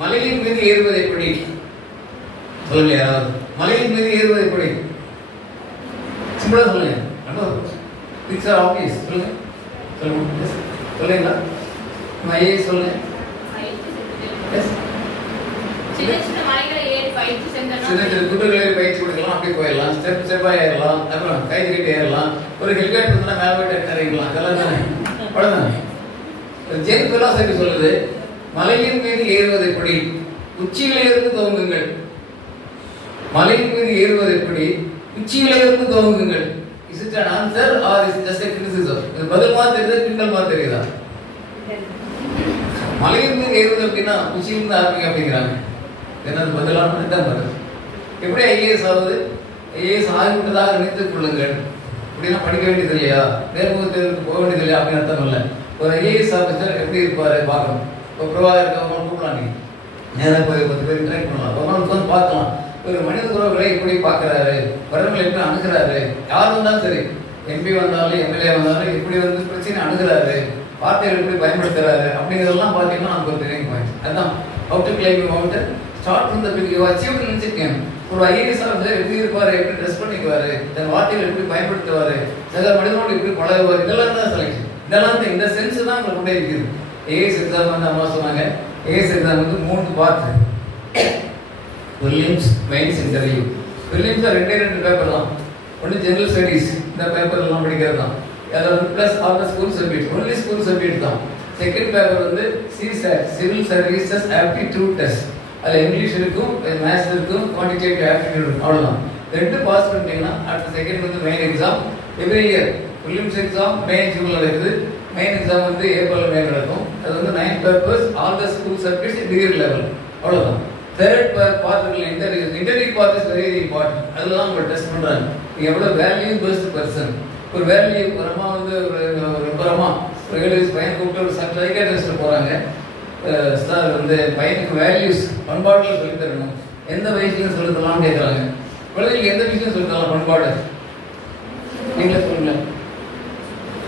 மலையின் மீது ஏறுவது எப்படி? சொல்லுங்க யாராவது. மலையின் மீது ஏறுவது எப்படி? சிம்பிளா சொல்லுங்க. Picture obvious. சொல்லுங்க சொல்லுங்க சொல்லுங்களா? மையே சொல்லுங்க. குதிரைகளை பயிற்சி கொடுக்கலாம், அப்படி போயிடலாம், ஸ்டெப் ஸ்டெப்பா ஏறலாம், அப்புறம் கை திருப்பி ஏறலாம், ஒரு ஹெலிகாப்டர் இருந்தா மேல போயிட்டு இறங்கலாம். அதெல்லாம் தானே, அவ்வளவுதானே. ஜென் பிலாசபி சொல்லுது, மலையின் மீது ஏறுவது எப்படி? உச்சியில இருந்து துவங்குங்கள். மலையின் மீது ஏறுவது எப்படி? உச்சியில இருந்து துவங்குங்கள். Is it an answer or is it just a criticism? இது பதில் மாதிரி தெரியுதா, கிண்டல் மாதிரி தெரியுதா? மலையின் மீது ஏறுவது அப்படின்னா உச்சியிலிருந்து ஆரம்பிங்க அப்படிங்கிறாங்க. என்னது பதிலான இதுதான் பதில். எப்படி ஐஏஎஸ் ஆகுது? ஐஏஎஸ் ஆகிவிட்டதாக நினைத்துக் கொள்ளுங்கள். அப்படின்னா படிக்க வேண்டியது இல்லையா, நேர்முக தேர்வுக்கு போக வேண்டியது இல்லையா அப்படின்னு அர்த்தம் இல்லை. ஒரு ஐஏஎஸ் ஆஃபீஸர் எப்படி இருப்பாரு பார்க்கணும். இப்போ பிரபாகர் இருக்கவங்க கூப்பிடலாம், நீங்க நேராக போய் 10 பேர் ட்ரை பண்ணலாம். ஒரு நாள் உட்காந்து பார்க்கலாம், ஒரு மனித உறவுகளை எப்படி பார்க்கிறாரு, வரங்களை எப்படி அணுகிறாரு. யார் வந்தாலும் சரி, எம்பி வந்தாலும் எம்எல்ஏ வந்தாலும் எப்படி வந்து பிரச்சனை அணுகிறாரு, வார்த்தைகள் எப்படி பயன்படுத்துறாரு அப்படிங்கிறதெல்லாம் பார்த்தீங்கன்னா நமக்கு ஒரு ட்ரைனிங் பாயிண்ட். அதுதான் how to climb mountain, start from the beginning. Achieve நினைச்சிருக்கேன். ஒரு ஐஏஎஸ் ஆஃபீஸர் எப்படி இருப்பாரு, எப்படி ட்ரெஸ் பண்ணிக்குவாரு, தன் வார்த்தைகள் எப்படி பயன்படுத்துவாரு, சக மனிதனோடு எப்படி பழகுவார், இதெல்லாம் தான் செலக்ஷன். இதெல்லாம் இந்த சென்ஸ் தான் உங்களுக்கு கொண்டே இருக்குது. ஏஎஸ் எக்ஸாம் வந்து அம்மா சொன்னாங்க, ஏஎஸ் எக்ஸாம் வந்து 3 part. Williams, mains, interview. Williams 2 paper தான். ஒன்று ஜெனரல் ஸ்டடீஸ், இந்த பேப்பர் எல்லாம் படிக்கிறது தான். அதில் வந்து plus all the school subject, only school subject தான். செகண்ட் பேப்பர் வந்து CSAT, civil services aptitude test. அதில் இங்கிலீஷ் இருக்கும், மேத்ஸ் இருக்கும், குவான்டிடேட்டிவ் ஆப்டிடியூட் இருக்கும், அவ்வளோதான். 2 பாஸ் பண்ணிட்டீங்கன்னா அடுத்த செகண்ட் வந்து main exam. Every year prelims exam May June நடக்குது. மெயின் எக்ஸாம் வந்து ஏப்ரல் மே நடக்கும். அது வந்து 9 papers, all the school subjects degree level, அவ்வளோதான். Third part interview. Interview part is very important. அதெல்லாம் உங்களை டெஸ்ட் பண்றாங்க. நீங்க எவ்வளவு வேல்யூ பெஸ்ட் பர்சன். ஒரு வேல்யூ ஒரு அம்மா வந்து ஒரு அம்மா ஒரு 7 வயசு பையன் கூப்பிட்டு ஒரு சைக்காட்ரிஸ்ட் போறாங்க. சார் வந்து பையனுக்கு வேல்யூஸ் பண்பாடுல சொல்லி தரணும், எந்த வயசுலையும் சொல்லி தரலாம்னு கேட்கறாங்க. குழந்தைங்களுக்கு எந்த விஷயம் சொல்லி தரலாம்? பண்பாடு நீங்களே சொல்லுங்க.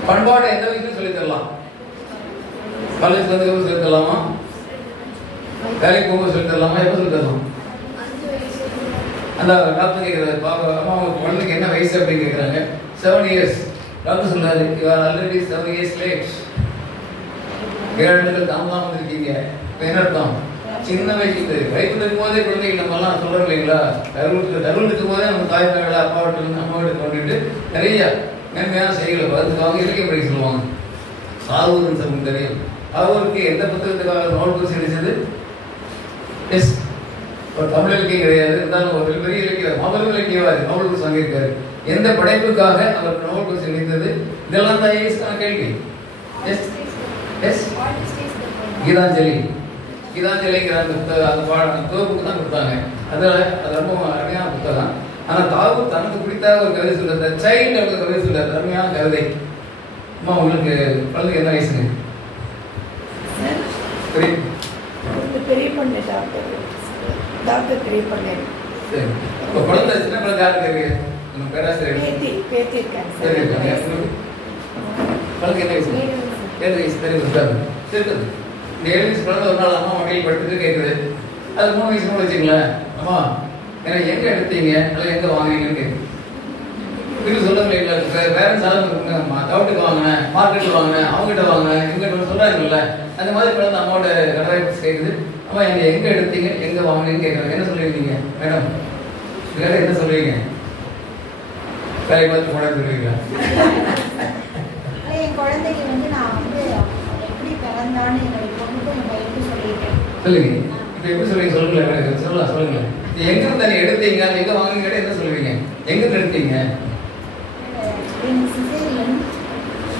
பண்பாடு எந்த வயசுலையும் சொல்லி தரலாம்? காலேஜ் வந்து சொல்லி தரலாமா? வேலைக்கு போகும்போது சொல்லி தரலாமா? எப்போ சொல்லி தரலாம்? அந்த டாக்டர் கேட்குறாரு, பாப்பா அம்மா உங்க குழந்தைக்கு என்ன வயசு அப்படின்னு கேட்குறாங்க. 7 years. டாக்டர் சொல்றாரு, you are already 7 years late. 7 ஆண்டுகள் தாமதம் வந்திருக்கீங்க. இப்போ என்ன அர்த்தம்? சின்ன வயசுல வயிற்றுல இருக்கும் போதே குழந்தைக்கு நம்ம எல்லாம் சொல்றோம் இல்லைங்களா, கருவில் இருக்கும் போதே நம்ம தாய் தாயோட அப்பா வீட்டுல அம்மா வீட்டுக்கு கொண்டுட்டு நிறைய மேன்மையான செய்திகளை பார்த்துக்காக இலக்கிய படிக்க சொல்லுவாங்க. சாவூர்னு சொல்லுங்க தெரியும். அவருக்கு எந்த புத்தகத்துக்காக நோட் புக்ஸ் அடிச்சது? எஸ், ஒரு தமிழ் இலக்கியம் கிடையாது, இருந்தாலும் ஒரு பெரிய இலக்கிய மாபெரும் இலக்கியவாதி, நோபல் பரிசு வாங்கியிருக்காரு. எந்த படைப்புக்காக அவருக்கு நோபல் பரிசு கிடைத்தது? இதெல்லாம் தான் ஐஏஎஸ்க்கான கேள்வி. S S, Gitanjali. கீதாஞ்சலிங்கிற அந்த தொகுப்புக்கு தான் கொடுத்தாங்க. அது ரொம்ப அருமையான புத்தகம். ஆனால் தாவூர் தனக்கு பிடித்தாக ஒரு கவிதை சொல்றாரு, சைல்டு அப்படி கவிதை சொல்றாரு, அருமையான கவிதை. அம்மா உங்களுக்கு குழந்தைக்கு என்ன வயசுங்க? பெரிய பொண்ணு டாக்டர் பெரிய பொண்ணு. சரி, இப்போ குழந்தை சின்ன குழந்தை யாருக்கு இருக்கு? நம்ம பேராசிரியர் பேத்தி இருக்காங்க. சரி, குழந்தைக்கு என்ன வயசு? 7 வயசு. சரி, இருக்குது. இந்த 7 வயசு குழந்தை ஒரு நாள் அம்மா மடியில் படுத்துட்டு கேட்குது. அது 3 வயசு கூட வச்சுங்களேன். அம்மா எனக்கு எங்க எடுத்தீங்க அல்ல எங்க வாங்குறீங்கன்னு கேட்குது. வீட்டு சொல்லுங்க இல்லை பேரண்ட்ஸ் தவிட்டுக்கு வாங்கினேன், மார்க்கெட்டில் வாங்கினேன், அவங்ககிட்ட வாங்கினேன், இவங்ககிட்ட சொல்றாங்கல்ல. அந்த மாதிரி குழந்தை அம்மாவோட கடவை கேட்குது. அம்மா எங்க எங்க எடுத்தீங்க எங்க வாங்கினீங்கன்னு கேட்குறாங்க. என்ன சொல்லியிருக்கீங்க மேடம்? வேற என்ன சொல்லுவீங்க? கலை பார்த்து போட சொல்லுவீங்களா? என் குழந்தைக்கு வந்து நான் வந்து எப்படி பிறந்தான்னு என்னுடைய பொண்ணுக்கும் என் பையனுக்கும் சொல்லியிருக்கேன். சொல்லுங்க. இப்போ எப்படி சொல்லுவீங்க? சொல்லுங்களேன். சொல்லுங்களேன். எங்க தானே எடுத்தீங்க எங்க வாங்கினீங்க கேட்டால் என்ன சொல்லுவீங்க? எங்க எடுத்தீங்க?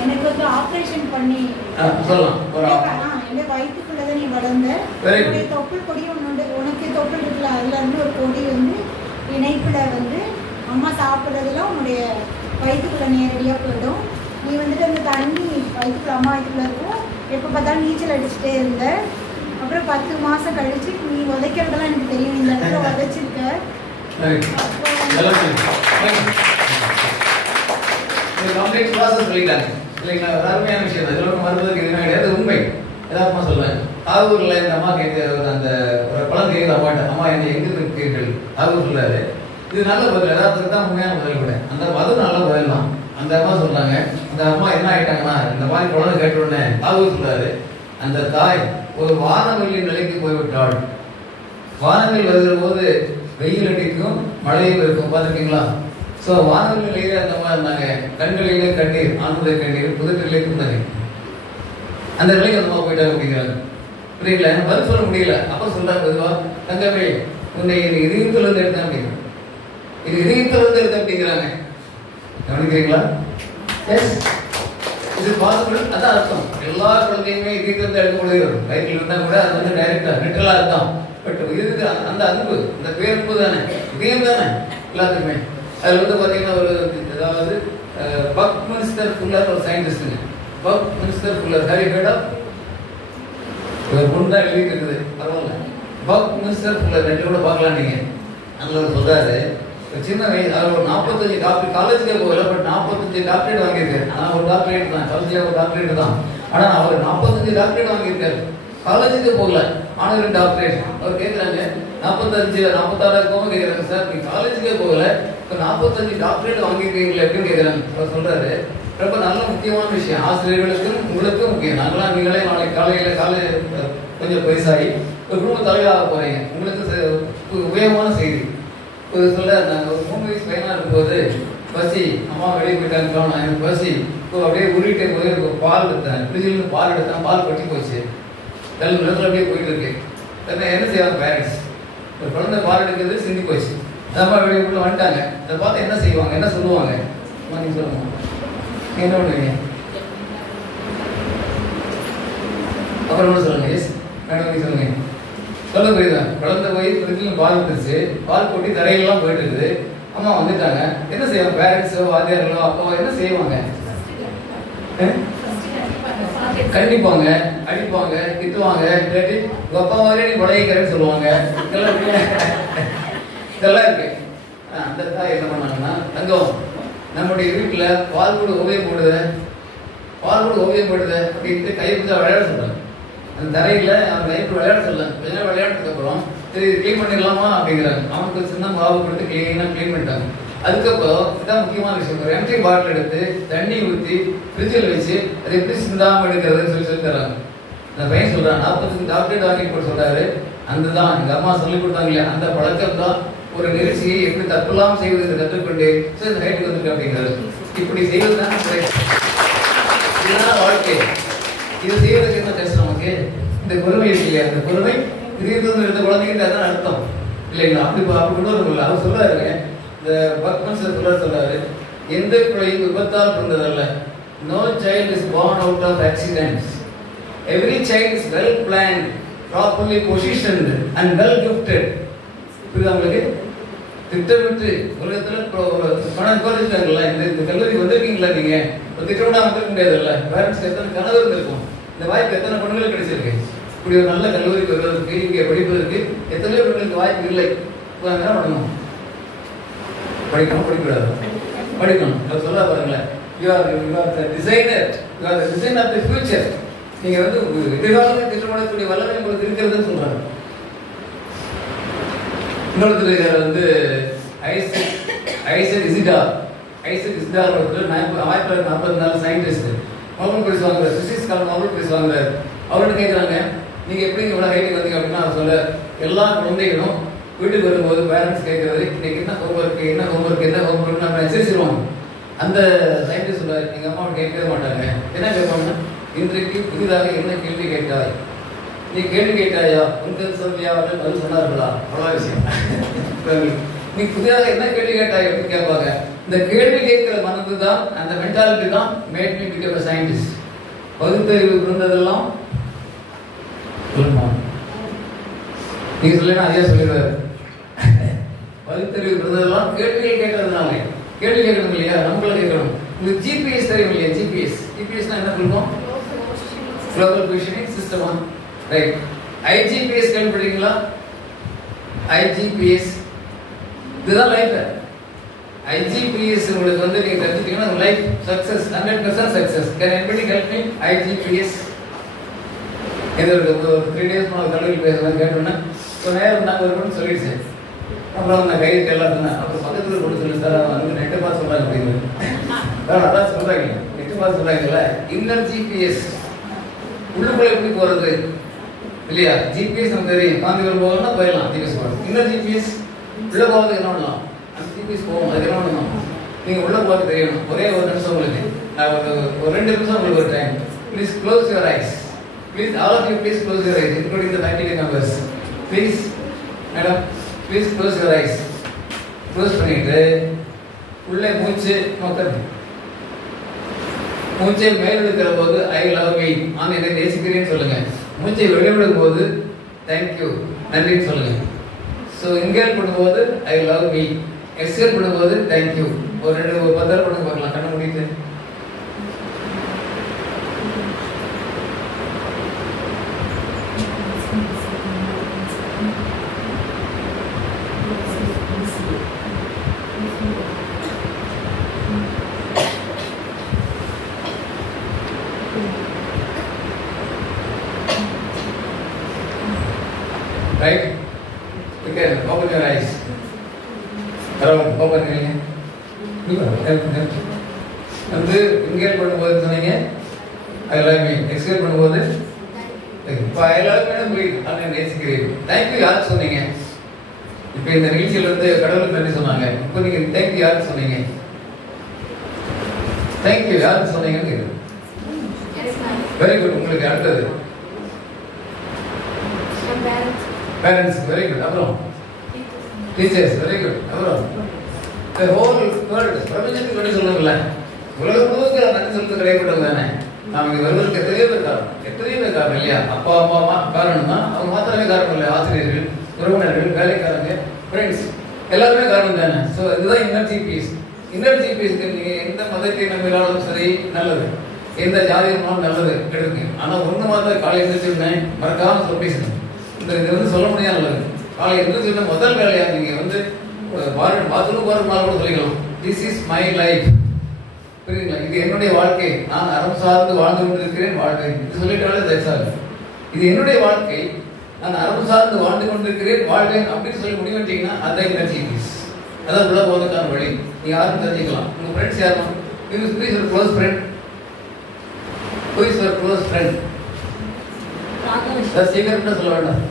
எனக்கு வந்து ஆப்ரேஷன் பண்ணி சொல்லலாம். எங்க வயிற்றுக்குள்ளதான் நீ வளர்ந்த உன்னுடைய தொப்புள் கொடி ஒன்று உனக்கு தொப்புள் இருக்குல்ல, அதுல இருந்து ஒரு கொடி வந்து இணைப்புல வந்து அம்மா சாப்பிட்றதுல உன்னுடைய வயிற்றுக்குள்ள நேரடியா போயிடும். நீ வந்துட்டு அந்த தண்ணி வயிற்றுக்குள்ள அம்மா வயிற்றுக்குள்ள இருக்கும். எப்போ பார்த்தாலும் நீச்சல் அடிச்சுட்டே இருந்த. அப்புறம் 10 மாசம் கழிச்சு நீ உதைக்கிறதெல்லாம் எனக்கு தெரியும். இந்த இடத்துல உதைச்சிருக்க. கம்ப்ளீட் ப்ராசஸ் சொல்லிட்டாங்க இல்லைங்களா? ஒரு அருமையான விஷயம். அதில் மறுபடியும் எதுவுமே கிடையாது. உண்மை எதார்த்தமா சொல்றேன். தாகூர்ல இந்த அம்மா கேட்க அந்த ஒரு குழந்தை கேட்குற அம்மாட்ட, அம்மா என்னை எங்க இருக்கீர்கள்? தாகூர் சொல்றாரு. இது நல்ல பதில், எதார்த்தத்துக்கு தான் உண்மையான பதில் கூட. அந்த பதில் நல்ல பதில் தான். அந்த அம்மா சொல்றாங்க, அந்த அம்மா என்ன ஆயிட்டாங்கன்னா இந்த மாதிரி குழந்தை கேட்ட உடனே தாகூர் சொல்றாரு, அந்த தாய் ஒரு வானவெளி நிலைக்கு போய்விட்டாள். வானவில் வருகிற போது வெயில் அடிக்கும், மழையும் இருக்கும். பார்த்துருக்கீங்களா? ஸோ வானவில் நிலையில அந்த மாதிரி இருந்தாங்க. கண்களிலே கண்ணீர், ஆண்முறை கண்ணீர், புதுநிலை புன்னகை. அந்த நிலைக்கு அந்த மாதிரி போயிட்டாங்க அப்படிங்கிறாங்க. புரியல? பதில் சொல்ல முடியல. அப்ப சொல்றாங்க பொதுவா, தங்கமே உன்னை இதயத்துல இருந்து எடுத்தேன் அப்படிங்கிறாங்க. இது இதயத்துல இருந்து எடுத்தேன் அப்படிங்கிறாங்க. கவனிக்கிறீங்களா? எஸ், இது பாசிபிள். அதான் அர்த்தம். எல்லா குழந்தையுமே இதயத்துல இருந்து எடுக்க முடியும். வயிற்றில் இருந்தா கூட அது வந்து டைரக்டா லிட்டரலா அர்த்தம். பட் இதுக்கு அந்த அன்பு, அந்த பேரன்பு தானே, இதயம் தானே எல்லாத்துக்குமே. அதுல வந்து பாத்தீங்கன்னா ஒரு அதாவது பக்மின்ஸ்டர் ஃபுல்லர் ஒரு சயின்டிஸ்டுங்க. பக்மின்ஸ்டர் ஃபுல்லர் ஹரி ஹேடா ஒரு பொண்ணு தான் எழுதிட்டு இருக்குது. பரவாயில்ல. பக்மின்ஸ்டர் ஃபுல்லர் ரெண்டு கூட பார்க்கலாம் நீங்க. அதுல சொல்றாரு, சின்ன வயசு அவர் ஒரு 45 டாக்டர் காலேஜுக்கே போகல. பட் 45 டாக்டரேட் வாங்கியிருக்காரு. நான் ஒரு டாக்டரேட் தான், காலேஜ்ல ஒரு டாக்டரேட் தான். ஆனா அவர் 45 டாக்டரேட் வாங்கியிருக்காரு. காலேஜுக்கு போகல, ஆனர் டாக்டரேட். அவர் கேட்குறாங்க 45 46 இருக்கவங்க கேட்குறாங்க, சார் நீ காலேஜுக்கே போகல, இப்போ 45 டாக்டரேட் வாங்கியிருக்கீங்களே அப்படின்னு கேட்குறாங்க. அவர் சொல்றாரு, ரொம்ப நல்ல முக்கியமான விஷயம். ஆசிரியர்களுக்கும் உங்களுக்கும் முக்கியம். நாங்களாம் நீங்களே நாளைக்கு காலையில் கொஞ்சம் பெருசாகி ஒரு குடும்ப தலைவராக போறீங்க. உங்களுக்கு உயர்வான செய்தி. ஒரு சொல்ல, நாங்கள் ஒரு 3 வயசு பையனா இருக்கும்போது பசி, அம்மா வெளியே போயிட்டாங்க, நான் எனக்கு பசி. இப்போ அப்படியே உருவிட்டு போது பால் எடுத்தேன், ஃப்ரிட்ஜிலிருந்து பால் எடுத்தேன், பால் கொட்டி போச்சு. நிலத்துல அப்படியே போயிட்டு இருக்கு. என்ன செய்வாங்க பேரண்ட்ஸ்? ஒரு குழந்தை பால் எடுக்கிறது சிந்தி போச்சு, அம்மா வெளியே உள்ள வந்துட்டாங்க. அதை பார்த்து என்ன செய்வாங்க, என்ன சொல்லுவாங்க? நீங்க சொல்லுங்க, என்ன பண்ணுவீங்க? அப்புறம் என்ன சொல்லுங்க? எஸ் மேடம், நீங்க சொல்லுங்க. சொல்ல போயிருந்தேன், குழந்தை போய் ஃப்ரிட்ஜில் பால் விட்டுருச்சு, பால் கொட்டி தரையெல்லாம் போயிட்டு இருக்குது. அம்மா வந்துட்டாங்க. என்ன செய்வாங்க பேரண்ட்ஸோ வாத்தியார்களோ அப்பாவோ? என்ன செய்வாங்க? கண்டிப்பாங்க, அடிப்பாங்க, திட்டுவாங்க. இல்லாட்டி உங்க அப்பா மாதிரியே நீ உடையிக்கிறேன்னு சொல்லுவாங்க. இதெல்லாம் இருக்கு. அந்த தாய் என்ன பண்ணாங்கன்னா, தங்கம் நம்முடைய வீட்டுல பால் கூட ஓவியம் போடுது, பால் கூட ஓவியம் போடுது அப்படின்ட்டு கையை பிடிச்சா விளையாட சொல்றாங்க. அந்த தரையில அவன் கைப்பிடி விளையாட சொல்லலாம். கொஞ்ச நேரம் விளையாடுறதுக்கு அப்புறம் சரி கிளீன் பண்ணிடலாமா அப்படிங்கிறாங்க. அவனுக்கு சின்ன மாவு கொடுத்து கிளீன் பண்ணிட்டாங்க. அதுக்கப்புறம் இதான் முக்கியமான விஷயம், ஒரு எம்டி பாட்டில் எடுத்து தண்ணி ஊற்றி ஃப்ரிட்ஜில் வச்சு அதை எப்படி சிந்தாமல் எடுக்கிறதுன்னு சொல்லி தர்றாங்க. அந்த பையன் சொல்றான், 45 டாக்டரேட் வாங்கிட்டு போட சொல்றாரு. அந்த தான் எங்க அம்மா சொல்லி கொடுத்தாங்க இல்லையா, அந்த பழக்கம் தான் ஒரு நிகழ்ச்சியை எப்படி தப்பெல்லாம் செய்வது கற்றுக்கொண்டு இந்த ஹைட்டுக்கு வந்துருக்கு அப்படிங்கிறாரு. இப்படி செய்வது தான் இதுதான் வாழ்க்கை. இது செய்வதற்கு என்ன கஷ்டம் நமக்கு? இந்த பொறுமை இருக்கு இல்லையா, அந்த பொறுமை திடீர்னு இருந்த குழந்தைகிட்ட அதான் அர்த்தம் இல்லைங்களா? அப்படி கொண்டு வரல. அவர் சொல்றாருங்க, இந்த பக்மன் சார் சொல்றாரு, எந்த பிள்ளையும் விபத்தால் பிறந்ததல்ல. No child is born out of accidents. Every child is well planned, properly positioned and well gifted. புரியுதா உங்களுக்கு? திட்டமிட்டு உலகத்துல பணம் குறைஞ்சிட்டாங்கல்ல. இந்த கல்லூரிக்கு வந்திருக்கீங்களா? நீங்க திட்டமிட்டா வந்துருக்க முடியாதுல்ல. பேரண்ட்ஸ்க்கு எத்தனை கனவு இருந்திருக்கும், இந்த வாய்ப்பு எத்தனை பெண்களுக்கு கிடைச்சிருக்கு. இப்படி ஒரு நல்ல கல்லூரிக்கு வருவதற்கு, இங்கே படிப்பதற்கு எத்தனையோ பெண்களுக்கு வாய்ப்பு இல்லை. என்ன பண்ணணும்? படிக்கணும், படிக்கூடாது, படிக்கணும். அவர் சொல்ல பாருங்களேன், you are the designer, you are the designer of the future. நீங்க வந்து எதிர்காலத்தை திட்டமிடக்கூடிய வல்லமை உங்களுக்கு இருக்கிறதுன்னு சொல்றாங்க. இன்னொருத்தர் வந்து ஐசக் இசிடார் 1944 சயின்டிஸ்ட், நோபல் பிரைஸ் வாங்குறாரு, பிசிக்ஸ்க்கான நோபல் பிரைஸ் வாங்குறாரு. அவர்கிட்ட கேட்குறாங்க, நீங்க எப்படி இவ்வளோ ஹைட்டுக்கு வந்தீங்க அப்படின்னா அவர் சொல்ல, எல்லா குழந்தைகளும் வீட்டுக்கு வரும்போது பேரண்ட்ஸ் கேட்கறது இன்னைக்கு என்ன ஹோம்ஒர்க் நம்ம எச்சரிச்சிருவாங்க. அந்த சயின்டிஸ்ட் சொல்றாரு, எங்க அம்மா கேட்கவே மாட்டாங்க. என்ன கேட்பாங்க, இன்றைக்கு புதிதாக என்ன கேள்வி கேட்டாய், நீ கேள்வி கேட்டாயா, உங்கள் சொல்லியா பதில் சொன்னார்களா, அவ்வளோ விஷயம். நீ புதிதாக என்ன கேள்வி கேட்டாய் அப்படின்னு கேட்பாங்க. இந்த கேள்வி கேட்கிற மனது தான், அந்த மென்டாலிட்டி தான் மேட் மீ பிகம் எ சயின்டிஸ்ட். பகுத்தறிவு இருந்ததெல்லாம் நீங்க சொல்லினா ஐயா சொல்லிடுவாரு. பகுத்தறிவு இருந்ததெல்லாம் கேள்விகள் கேட்கறதுனாலே. கேள்வி கேட்கணும் இல்லையா, நம்மள கேட்கணும். உங்களுக்கு ஜிபிஎஸ் தெரியும் இல்லையா? ஜிபிஎஸ்னா என்ன சொல்லுவோம்? குளோபல் பொசிஷனிங் சிஸ்டமா, ரைட்? ஐஜிபிஎஸ் கேள்விப்பட்டீங்களா? ஐஜிபிஎஸ் இதுதான் லைஃப். ஐஜிபிஎஸ் உங்களுக்கு வந்து நீங்க தெரிஞ்சுட்டீங்கன்னா life success 100% success. Can anybody help me? IGPS இது ஒரு 3 days முன்னாடி கல்லூரியில் பேசுகிறேன் கேட்டோன்னே ஒரு நேரம் நாங்கள் இருக்கணும்னு சொல்லிடுச்சு. அப்புறம் நான் கைதுக்கு எல்லாம் இருந்தேன். அப்புறம் பக்கத்தில் கொண்டு சொல்லி சார் வந்து நெட்டு பாஸ் சொல்கிறாங்க அப்படின்னு. அதான் சொல்கிறாங்க, நெட்டு பாஸ் சொல்கிறாங்கல்ல. இன்னர் ஜிபிஎஸ் உள்ளுக்குள்ளே எப்படி போகிறது இல்லையா? ஜிபிஎஸ் நமக்கு தெரியும், காந்திபுரம் போகணும்னா போயிடலாம், ஜிபிஎஸ் போகணும். இன்னர் ஜிபிஎஸ் உள்ளே போகிறது என்ன பண்ணலாம், அந்த ஜிபிஎஸ் போகணும், அது என்ன பண்ணணும், நீங்கள் உள்ளே போகிறது தெரியணும். ஒரே ஒரு நிமிஷம் உங்களுக்கு, நான் ஒரு 2 நிமிஷம் உங்களுக்கு ஒரு time. Please close your eyes. Please, all of you, please close your eyes, including the faculty members. Please, madam, please close your eyes. Close பண்ணிட்டு உள்ளே மூச்சு நோக்கணும். மூச்சை மேலெடுக்கிற போது ஐ லவ் மீ, நான் என்னை நேசிக்கிறேன்னு சொல்லுங்க. மூச்சை வெளிவிடும் போது தேங்க்யூ, நன்றின்னு சொல்லுங்க. ஸோ இன்ஹேல் பண்ணும்போது ஐ லவ் மீ, எக்ஸ்ஹேல் பண்ணும்போது தேங்க்யூ. ஒரு 10 தடவை பண்ணி பார்க்கலாம், கண்ணை மூடிட்டு. Right? You can open your eyes. Open your eyes. வந்து இன்ஹேல் பண்ணும்போது சொன்னீங்க ஐ லவ் மீ, எக்ஸ்ஹேல் பண்ணும்போது இப்போ ஐ லவ் மீ நான் நேசிக்கிறேன். தேங்க்யூ யாருக்கு சொன்னீங்க? இப்போ இந்த நிகழ்ச்சியில் வந்து கடவுளுக்கு நன்றி சொன்னாங்க. இப்போ நீங்க தேங்க்யூ யாருக்கு சொன்னீங்க? தேங்க்யூ யாருக்கு சொன்னீங்கன்னு கேட்குது. Very good. உங்களுக்கு அடுத்தது பேரண்ட்ஸ், வெரி குட். அப்புறம் டீச்சர்ஸ், வெரி குட். அப்புறம் the whole world, பிரபஞ்சத்துக்கு நன்றி சொல்லணும்ல. உலகம் முழுக்க நன்றி சொல்றது கிடைக்கப்பட்டவங்க தானே. நாம இங்க வருவதற்கு எத்தனையோ பேர் காரணம் இல்லையா? அப்பா அம்மா காரணம் தான், அவங்க மாத்திரமே காரணம் இல்லை. ஆசிரியர்கள், உறவினர்கள், வேலைக்காரங்க, ஃப்ரெண்ட்ஸ் எல்லாருமே காரணம் தானே. ஸோ இதுதான் இன்னர் ஜிபிஎஸ். இன்னர் ஜிபிஎஸ்க்கு நீங்க எந்த மதத்தை நம்பினாலும் சரி நல்லது, எந்த ஜாதியமாலும் நல்லது எடுங்க. ஆனா ஒண்ணு மாத்திரம் காலையில் எழுந்திரிச்சுன்னேன் மறக்காம சொல்லிசணும். இது வந்து சொல்ல முடியாது நல்லது. காலையில் எழுந்திரிச்சுன்னா முதல் வேலையா நீங்க வந்து பாத்ரூம் போறதுனால கூட சொல்லிக்கலாம், திஸ் இஸ் மை லைஃப். புரியுதுங்களா? இது என்னுடைய வாழ்க்கை, நான் அறம் சார்ந்து வாழ்ந்து கொண்டிருக்கிறேன் வாழ்க்கை. இது சொல்லிட்டாலே தயசாது, இது என்னுடைய வாழ்க்கை, நான் அறம் சார்ந்து வாழ்ந்து கொண்டிருக்கிறேன் வாழ்க்கை அப்படின்னு சொல்லி முடிவெட்டீங்கன்னா அதான் இன்னர் ஜிபிஎஸ். அதான் உள்ள போவதற்கான வழி. நீங்க யாரும் தெரிஞ்சுக்கலாம். உங்க ஃப்ரெண்ட்ஸ் யாரும்? Who is your close friend? Who is your close friend? சீக்கிரம் சொல்ல வேண்டாம்.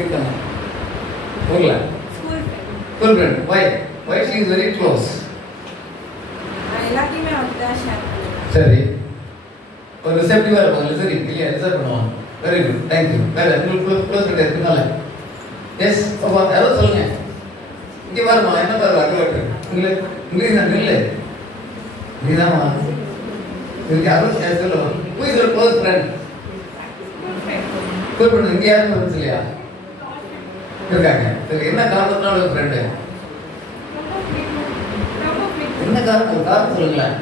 இருக்கமா ஊர்ல school friend. why she is very close? எல்லாத்தையுமே வந்து ஷேர் பண்ணுவேன். சரி, ஒரு ரிசெப்டிவா இருப்பாங்க. சரி இல்லையா, ரிசர்வ் பண்ணுவாங்க. Very good, thank you. வேற உங்களுக்கு க்ளோஸ் ஃப்ரெண்ட் இருக்குனால எஸ் அப்பா யாரோ சொல்லுங்க. இங்க பாருமா, என்ன பாரு அங்க வாட்டு இங்கிலீஷ் நான் இல்ல நீதாமா இதுக்கு யாரோ சொல்லுவோம். who is your close friend? School friend இங்க யாரும் ஃப்ரெண்ட்ஸ் இல்லையா இருக்காங்க? என்ன காரணத்தினால ஒரு ஃப்ரெண்டு? என்ன காரணம்? ஒரு காரணம் சொல்லுங்களேன்.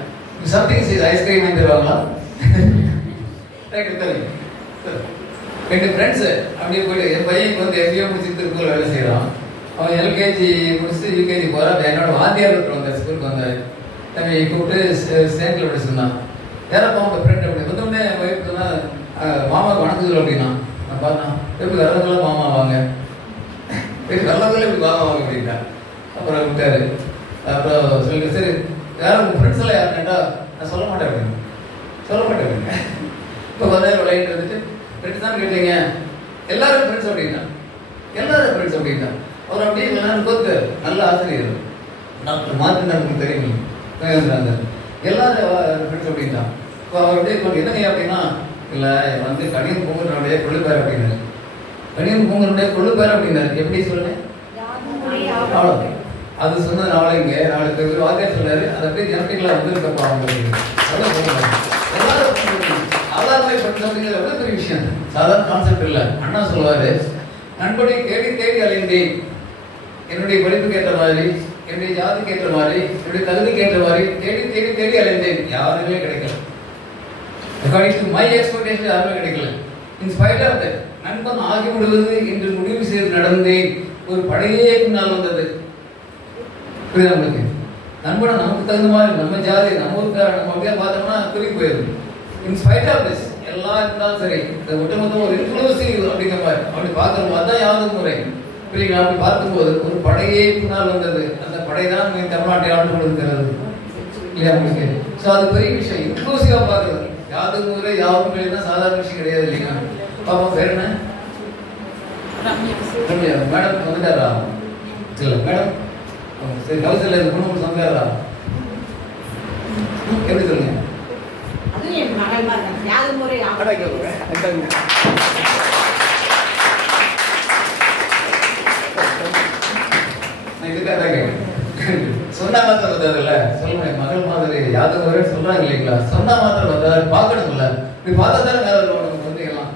சம்திங் சீஸ் ஐஸ்கிரீம் வாங்கி தருவாங்களா? ரெண்டு ஃப்ரெண்ட்ஸ் அப்படியே போயிட்டு, என் பையனுக்கு வந்து எம்பிஏ முடிச்சு திருப்பூர் வேலை செய்யறான். அவன் எல்கேஜி முடிச்சுட்டு யூகேஜி போறான். என்னோட வாத்தியார் ஒருத்தர் வந்தார், ஸ்கூலுக்கு வந்தார். தம்பி கூப்பிட்டு சேர்ந்தில் விட சொன்னான். யாரப்பா உங்க ஃப்ரெண்ட் அப்படி கோயம்புத்தூர் அப்படின்னா நான் பார்த்தேன் எப்படி வரவங்களாம் மாமா வாங்க வரவங்களே இப்படி மாமா வாங்க அப்படின்னா அப்புறம் விட்டாரு. அப்புறம் சொல்லுங்க சரி யாரும் உங்கள் ஃப்ரெண்ட்ஸ் எல்லாம் யாரும் கேட்டா நான் சொல்ல மாட்டேன் அப்படின்னு அப்படிங்க. இப்போ வந்தாரு விளையாட்டு இருந்துட்டு ஃப்ரெண்ட்ஸ் தான் கேட்டீங்க எல்லாரும் ஃப்ரெண்ட்ஸ் அப்படின்னா அவர் அப்படியே எல்லாரும் கோத்து நல்ல ஆசிரியர் டாக்டர் மாத்தினா நமக்கு தெரியும் எல்லாரும் ஃப்ரெண்ட்ஸ் அப்படின்னா இப்போ அவர் அப்படியே என்னங்க அப்படின்னா இல்லை வந்து கணியம் பூங்கனுடைய கொள்ளு பேர் அப்படின்னாரு. கணியம் பூங்கனுடைய கொள்ளு பேர் அப்படின்னாரு. எப்படி சொல்லுங்க அவ்வளோ அது சொன்னது நாளைங்க நாளைக்கு ஒரு வாத்தியார் சொன்னாரு அதை அப்படியே ஜனட்டிக்கலா வந்துருக்கப்பா அவங்களுக்கு எல்லாரும் சாதாரண ஃப்ரெண்ட்ஸ் அப்படிங்கிறது எவ்வளோ பெரிய விஷயம். சாதாரண கான்செப்ட் இல்லை. அண்ணா சொல்லுவாரு நண்பனை தேடி தேடி அலைந்தேன் என்னுடைய படிப்புக்கு ஏற்ற மாதிரி என்னுடைய ஜாதிக்கு ஏற்ற மாதிரி என்னுடைய தகுதிக்கு ஏற்ற மாதிரி தேடி தேடி தேடி அலைந்தேன். யாருமே கிடைக்கல. அக்கார்டிங் டு மை எக்ஸ்பெக்டேஷன் யாருமே கிடைக்கல. இன்ஸ்பைட் ஆஃப் தட் நண்பன் ஆகிவிடுவது என்று முடிவு செய்து நடந்தேன். ஒரு படையே பின்னால் வந்தது. புரியுது நம்மளுக்கு? நண்பனை நமக்கு தகுந்த மாதிரி நம்ம ஜாதி நம்ம ஊருக்கார நம்ம அப்படியே பார்த்தோம்னா குறி போயிடும். இன்ஸ்பைட் ஆஃப் திஸ் எல்லாம் இருந்தாலும் சரி இந்த ஒட்டுமொத்தம் ஒரு இன்க்ளூசிவ் அப்படிங்கிற மாதிரி அப்படி பார்க்கணும். அதான் யாவது முறை புரியுங்களா? அப்படி பார்க்கும்போது ஒரு படையே பின்னால் வந்தது. அந்த படை தான் தமிழ்நாட்டை ஆண்டு கொண்டிருக்கிறது இல்லையா உங்களுக்கு? ஸோ அது பெரிய விஷயம். இன்க்ளூசிவா பார்க்கறது யாது முறை யாவும் தான் சாதாரண விஷயம் கிடையாது இல்லையா? பாப்பா பேர் என்ன? மேடம் வந்துட்டாரா? இல்லை மேடம் சரி கவுசில் இந்த பொண்ணு சொன்னாரா? எப்படி சொல்லுங்க? சொன்னா மாத்திரம் வந்தாதுல்ல சொல்லுங்க மகள் மாதிரி யாதவ வரை சொல்றாங்க இல்லைங்களா? சொன்னா மாத்திரம் வந்தாரு பார்க்கணும்ல. இப்படி பார்த்தா தானே மேல நமக்கு வந்துக்கலாம்.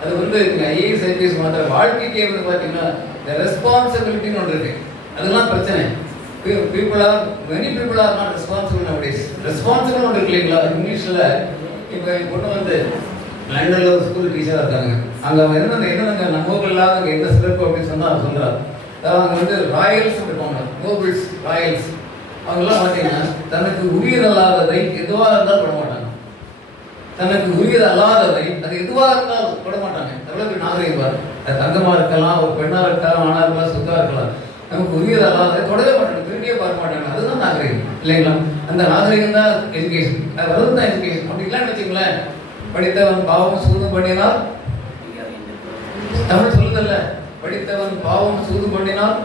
அது வந்து ஐஏஎஸ் ஐபிஎஸ் மாத்திரம் வாழ்க்கைக்கே வந்து பாத்தீங்கன்னா இந்த ரெஸ்பான்சிபிலிட்டின்னு ஒன்று இருக்கு. அதெல்லாம் பிரச்சனை. many people are not responsible nowadays. Responsible ஒன்று இருக்கு இல்லைங்களா? இங்கிலீஷ்ல இப்போ என் பொண்ணு வந்து லண்டன்ல ஒரு ஸ்கூல் டீச்சரா இருக்காங்க. அங்க என்னங்க நம்ம ஊர்ல இல்லாத எந்த சிறப்பு அப்படின்னு சொன்னா அவங்க சொல்றாங்க. அவங்க வந்து ராயல்ஸ் இருப்பாங்க, நோபிள்ஸ் ராயல்ஸ். அவங்கெல்லாம் பார்த்தீங்கன்னா தனக்கு உரியதல்லாததை எதுவாக இருந்தாலும் விட மாட்டாங்க. தனக்கு உரியது அல்லாததை அது எதுவாக இருந்தாலும் விட மாட்டாங்க. எவ்வளவு நாகரிகம் பாரு. அது தங்கமா இருக்கலாம், ஒரு பெண்ணா இருக்கலாம், ஆணா இருக்கலாம், சொத்தா இருக்கலாம். நமக்கு உரியது அல்லாத தொடவே மாட்டாங்க, திரும்பியே பார்க்க மாட்டாங்க. அதுதான் நாகரிகம் இல்லைங்களா? அந்த நாகரிகம் தான் எஜுகேஷன். அது வருது தான் எஜுகேஷன். அப்படி இல்லைன்னு வச்சுங்களேன், படித்தவன் பாவம் சூது பண்ணினால் தமிழ் சொல்லுதல்ல, படித்தவன் பாவம் சூது பண்ணினால்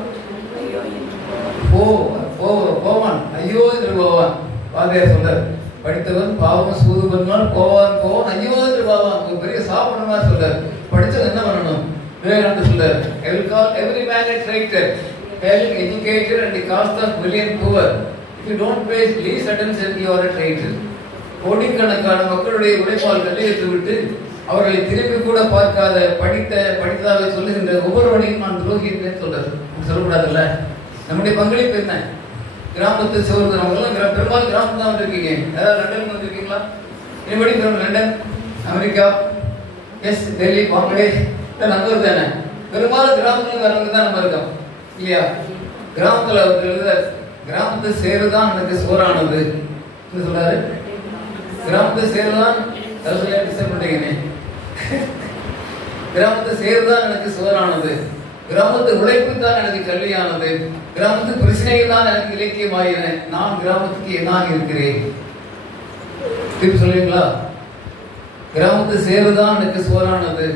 போவான் ஐயோ என்று போவான். வாத்தியார் சொல்றார் படித்தவன் பாவம் சூது பண்ணினால் போவான் ஐயோ என்று போவான். ஒரு பெரிய சாப்பிடணுமா சொல்றார். படிச்சது என்ன பண்ணணும்? விவேகானந்தர் சொல்றார் every man a traitor, well educated and the cost of million poor. If you don't pay least attention you are a traitor. கோடிக்கணக்கான மக்களுடைய உழைப்பால் கல்வியற்று விட்டு அவர்களை திரும்பி கூட பார்க்காத படித்ததாக சொல்லுகின்ற ஒவ்வொருவனையும் நான் துரோகி என்று சொல்றாரு. சொல்லக்கூடாதுல்ல. நம்முடைய பங்களிப்பு என்ன? கிராமத்து சோர்ந்தவங்கெல்லாம் பெரும்பாலும் கிராமம் தான் வந்திருக்கீங்க. ஏதாவது லண்டன் வந்திருக்கீங்களா? எப்படி London, America, yes Delhi, Bombay number தானே. பெரும்பாலும் கிராமத்துல வரவங்க தான் நம்ம இருக்கோம் இல்லையா? கிராமத்துல கிராமத்து சேருதான் எனக்கு சோறானது சொல்றாரு. கிராமத்து சேருதான் கிராமத்து சேருதான் எனக்கு சோறானது. கிராமத்து உழைப்பு தான் எனக்கு கல்வியானது. கிராமத்து பிரச்சனைகள் தான் எனக்கு இலக்கியமாயின. நான் கிராமத்துக்கு என்னாக இருக்கிறேன்? திருப்பி சொல்லுவீங்களா? கிராமத்து சேருதான் எனக்கு சோறானது.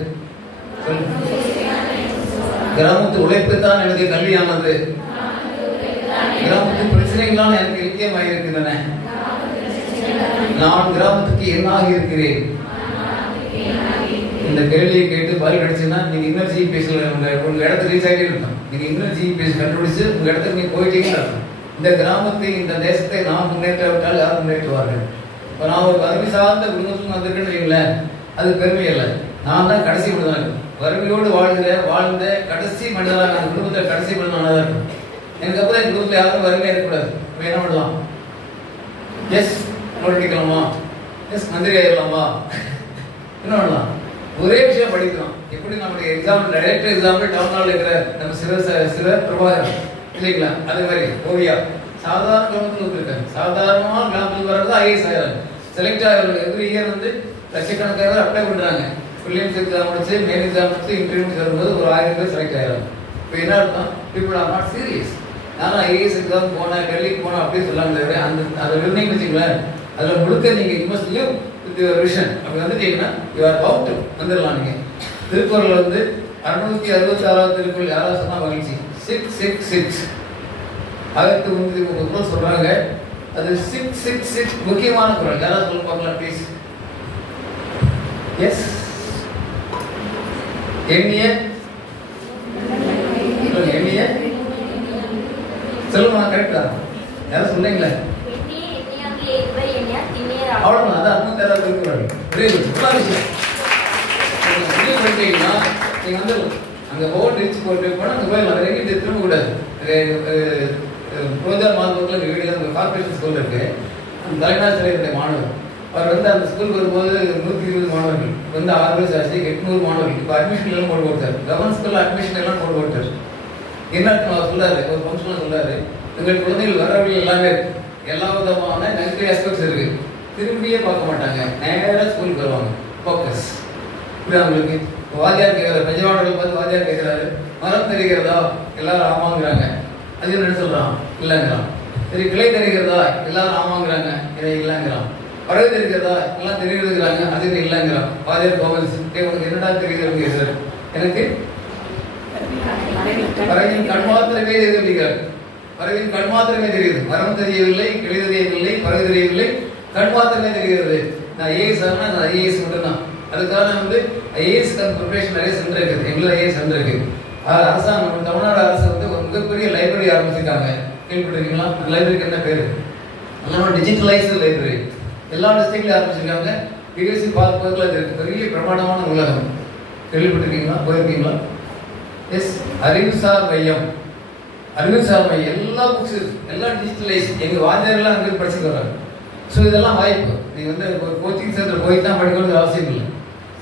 கிராமத்து உழைப்பு தான் எனக்கு கல்வியானது. கிராமத்து பிரச்சனைகளால் எனக்கு இலக்கியமாயிருக்கின்றன. நான் கிராமத்துக்கு என்னாக இருக்கிறேன்? இந்த கேள்வியை கேட்டு பதில் கிடைச்சுன்னா நீங்க இன்னொரு ஜிபிஎஸ் உங்க இடத்துக்கு ரீச் ஆகிட்டே இருக்கும். நீங்க இன்னொரு ஜிபிஎஸ் கண்டுபிடிச்சு உங்க இடத்துக்கு நீங்க போயிட்டீங்கன்னா இந்த கிராமத்தை இந்த தேசத்தை நான் முன்னேற்றாவிட்டால் யார் முன்னேற்றுவார்கள்? இப்போ நான் ஒரு வறுமை சார்ந்த குடும்பத்துக்கு வந்திருக்கேன்னு அது பெருமை இல்லை. நான் தான் கடைசி மனிதனாக வறுமையோடு வாழ்ந்த கடைசி மனிதனாக அந்த குடும்பத்தில் கடைசி மனிதனாக தான் இருக்கும். எனக்கு அப்புறம் என் குடும்பத்தில் யாரும் வறுமையாக இருக்கக்கூடாது. இப்போ என்ன பண்ணலாம்? எஸ் நோட்டிக்கலாமா? எஸ் மந்திரி ஆயிடலாமா? என்ன பண்ணலாம்? ஒரே விஷயம் படிக்கலாம். எப்படி நம்முடைய எக்ஸாம்பிள் டைரக்ட் எக்ஸாம்பிள் டவுன்ஹால் இருக்கிற நம்ம சிவ பிரபாகர் இல்லைங்களா? அதே மாதிரி ஓவியா சாதாரண கிராமத்தில் வந்துருக்காங்க. சாதாரணமாக கிராமத்தில் வர்றது ஐஏஎஸ் ஆகிறாங்க. செலக்ட் ஆகிறாங்க. எவ்ரி இயர் வந்து லட்சக்கணக்காக அப்ளை பண்றாங்க. ப்ரிலிம்ஸ் எக்ஸாம் முடிச்சு மெயின் எக்ஸாம் முடிச்சு இன்டர்வியூ வரும்போது ஒரு 1000 பேர் செலக்ட் ஆயிடும். இப்போ என்ன அர்த்தம்? People are not serious. நானும் ஐஏஎஸ் எக்ஸாம் போனேன், டெல்லிக்கு போனேன் அப்படின்னு சொல்லாம தவிர அதை நிர்ணயம் வச்சுங்களேன். அதில் முழுக்க நீங்கள் இன்வெஸ்ட் வித் விஷன் அப்படி வந்துட்டீங்கன்னா யூ ஆர் அவுட் வந்துடலாம். நீங்கள் திருக்குறள் வந்து 666 திருக்குறள் யாராவது சொன்னால் மகிழ்ச்சி. 666 1330 குறள் சொல்றாங்க. அது 666 முக்கியமான குறள். யாராவது சொல்ல பார்க்கலாம் ப்ளீஸ். எஸ் எண்ணிய எண்ணிய சொல்லுமா? கரெக்டா? யாரும் சொன்னீங்களே? அவ்வளவுதான். அது 66 திருக்குறள். நீங்க வந்து அங்க போர்டு ரீச் போட்டு போனா அங்க போய் அதை திரும்ப கூடாது. புரோஜா மாதத்துல வீடு கார்பரேஷன் ஸ்கூல் இருக்கு. அந்த தலைநாசிரியருடைய மாணவர் அவர் வந்து அந்த ஸ்கூல் வரும்போது 120 மாணவர்கள் வந்து 6 வயசு ஆச்சு, 800 மாணவர்கள். இப்போ அட்மிஷன் எல்லாம் போட்டு கொடுத்தாரு. கவர்மெண்ட் ஸ்கூல்ல அட்மிஷன் எல்லாம் போட்டு கொடுத்தாரு. என்ன சொல்லாரு, ஒரு ஃபங்க்ஷன்ல சொல்லாரு, எங்கள் குழந்தைகள் வரவர்கள் எல்லாமே எல்லா விதமான நெகட்டிவ் ஆஸ்பெக்ட்ஸ் இருக்கு. திரும்பியே பார்க்க மாட்டாங்க, நேராக ஸ்கூலுக்கு வருவாங்க. ஃபோக்கஸ் இப்படி அவங்களுக்கு. வாத்தியார் கேட்கிறாரு, பஞ்சவாடர்கள் பார்த்து வாத்தியார் கேட்கிறாரு, மரம் தெரிகிறதா? எல்லாரும் ஆமாங்கிறாங்க. அது என்ன சொல்றான்? இல்லைங்கிறான். சரி, கிளை தெரிகிறதா? எல்லாரும் ஆமாங்கிறாங்க. இதை இல்லைங்கிறான். பறவை தெரிகிறதா? எல்லாம் தெரிகிறதுங்கிறாங்க. அது இல்லைங்கிறான். வாத்தியார் கோமதி உனக்கு என்னடா தெரிகிறது கேட்கிறாரு. எனக்கு பறவையின் கண் மாத்திரமே தெரிகிறது. பறவையின் கண் மாத்திரமே தெரியுது. மரம் தெரியவில்லை, கிளை தெரியவில்லை, பறவை தெரியவில்லை, கண் மாத்திரமே தெரிகிறது. நான் ஐஏஎஸ் ஆனா நான் ஐஏஎஸ் மட்டும்தான். அதுக்காக வந்து ஐஏஎஸ் ப்ரிப்பரேஷன் நிறைய சென்டர் இருக்குது. எங்களுக்கு ஐஏஎஸ் சென்டர் இருக்கு. அரசாங்கம் தமிழ்நாடு அரசு வந்து ஒரு மிகப்பெரிய லைப்ரரி ஆரம்பிச்சிருக்காங்க. கேள்விப்பட்டிருக்கீங்களா? அந்த லைப்ரரிக்கு என்ன பேரு? எல்லாம் டிஜிட்டலைஸ்டு லைப்ரரி. எல்லா டிஸ்ட்ரிக்ட்லையும் ஆரம்பிச்சிருக்காங்க. பிஎஸ்சி பார்ப்பதில் அது பெரிய பிரமாண்டமான உலகம். கேள்விப்பட்டிருக்கீங்களா? போயிருக்கீங்களா? எஸ், அறிவுசார் மையம். அறிவுசார் மையம் எல்லா புக்ஸ் எல்லாம் டிஜிட்டலைஸ். எங்கள் வாத்தியாரெல்லாம் அங்கே படிச்சுட்டு வர்றாங்க. ஸோ இதெல்லாம் வாய்ப்பு. நீங்கள் வந்து ஒரு கோச்சிங் சென்டர் போய் தான் படிக்கணும்னு அவசியம் இல்லை.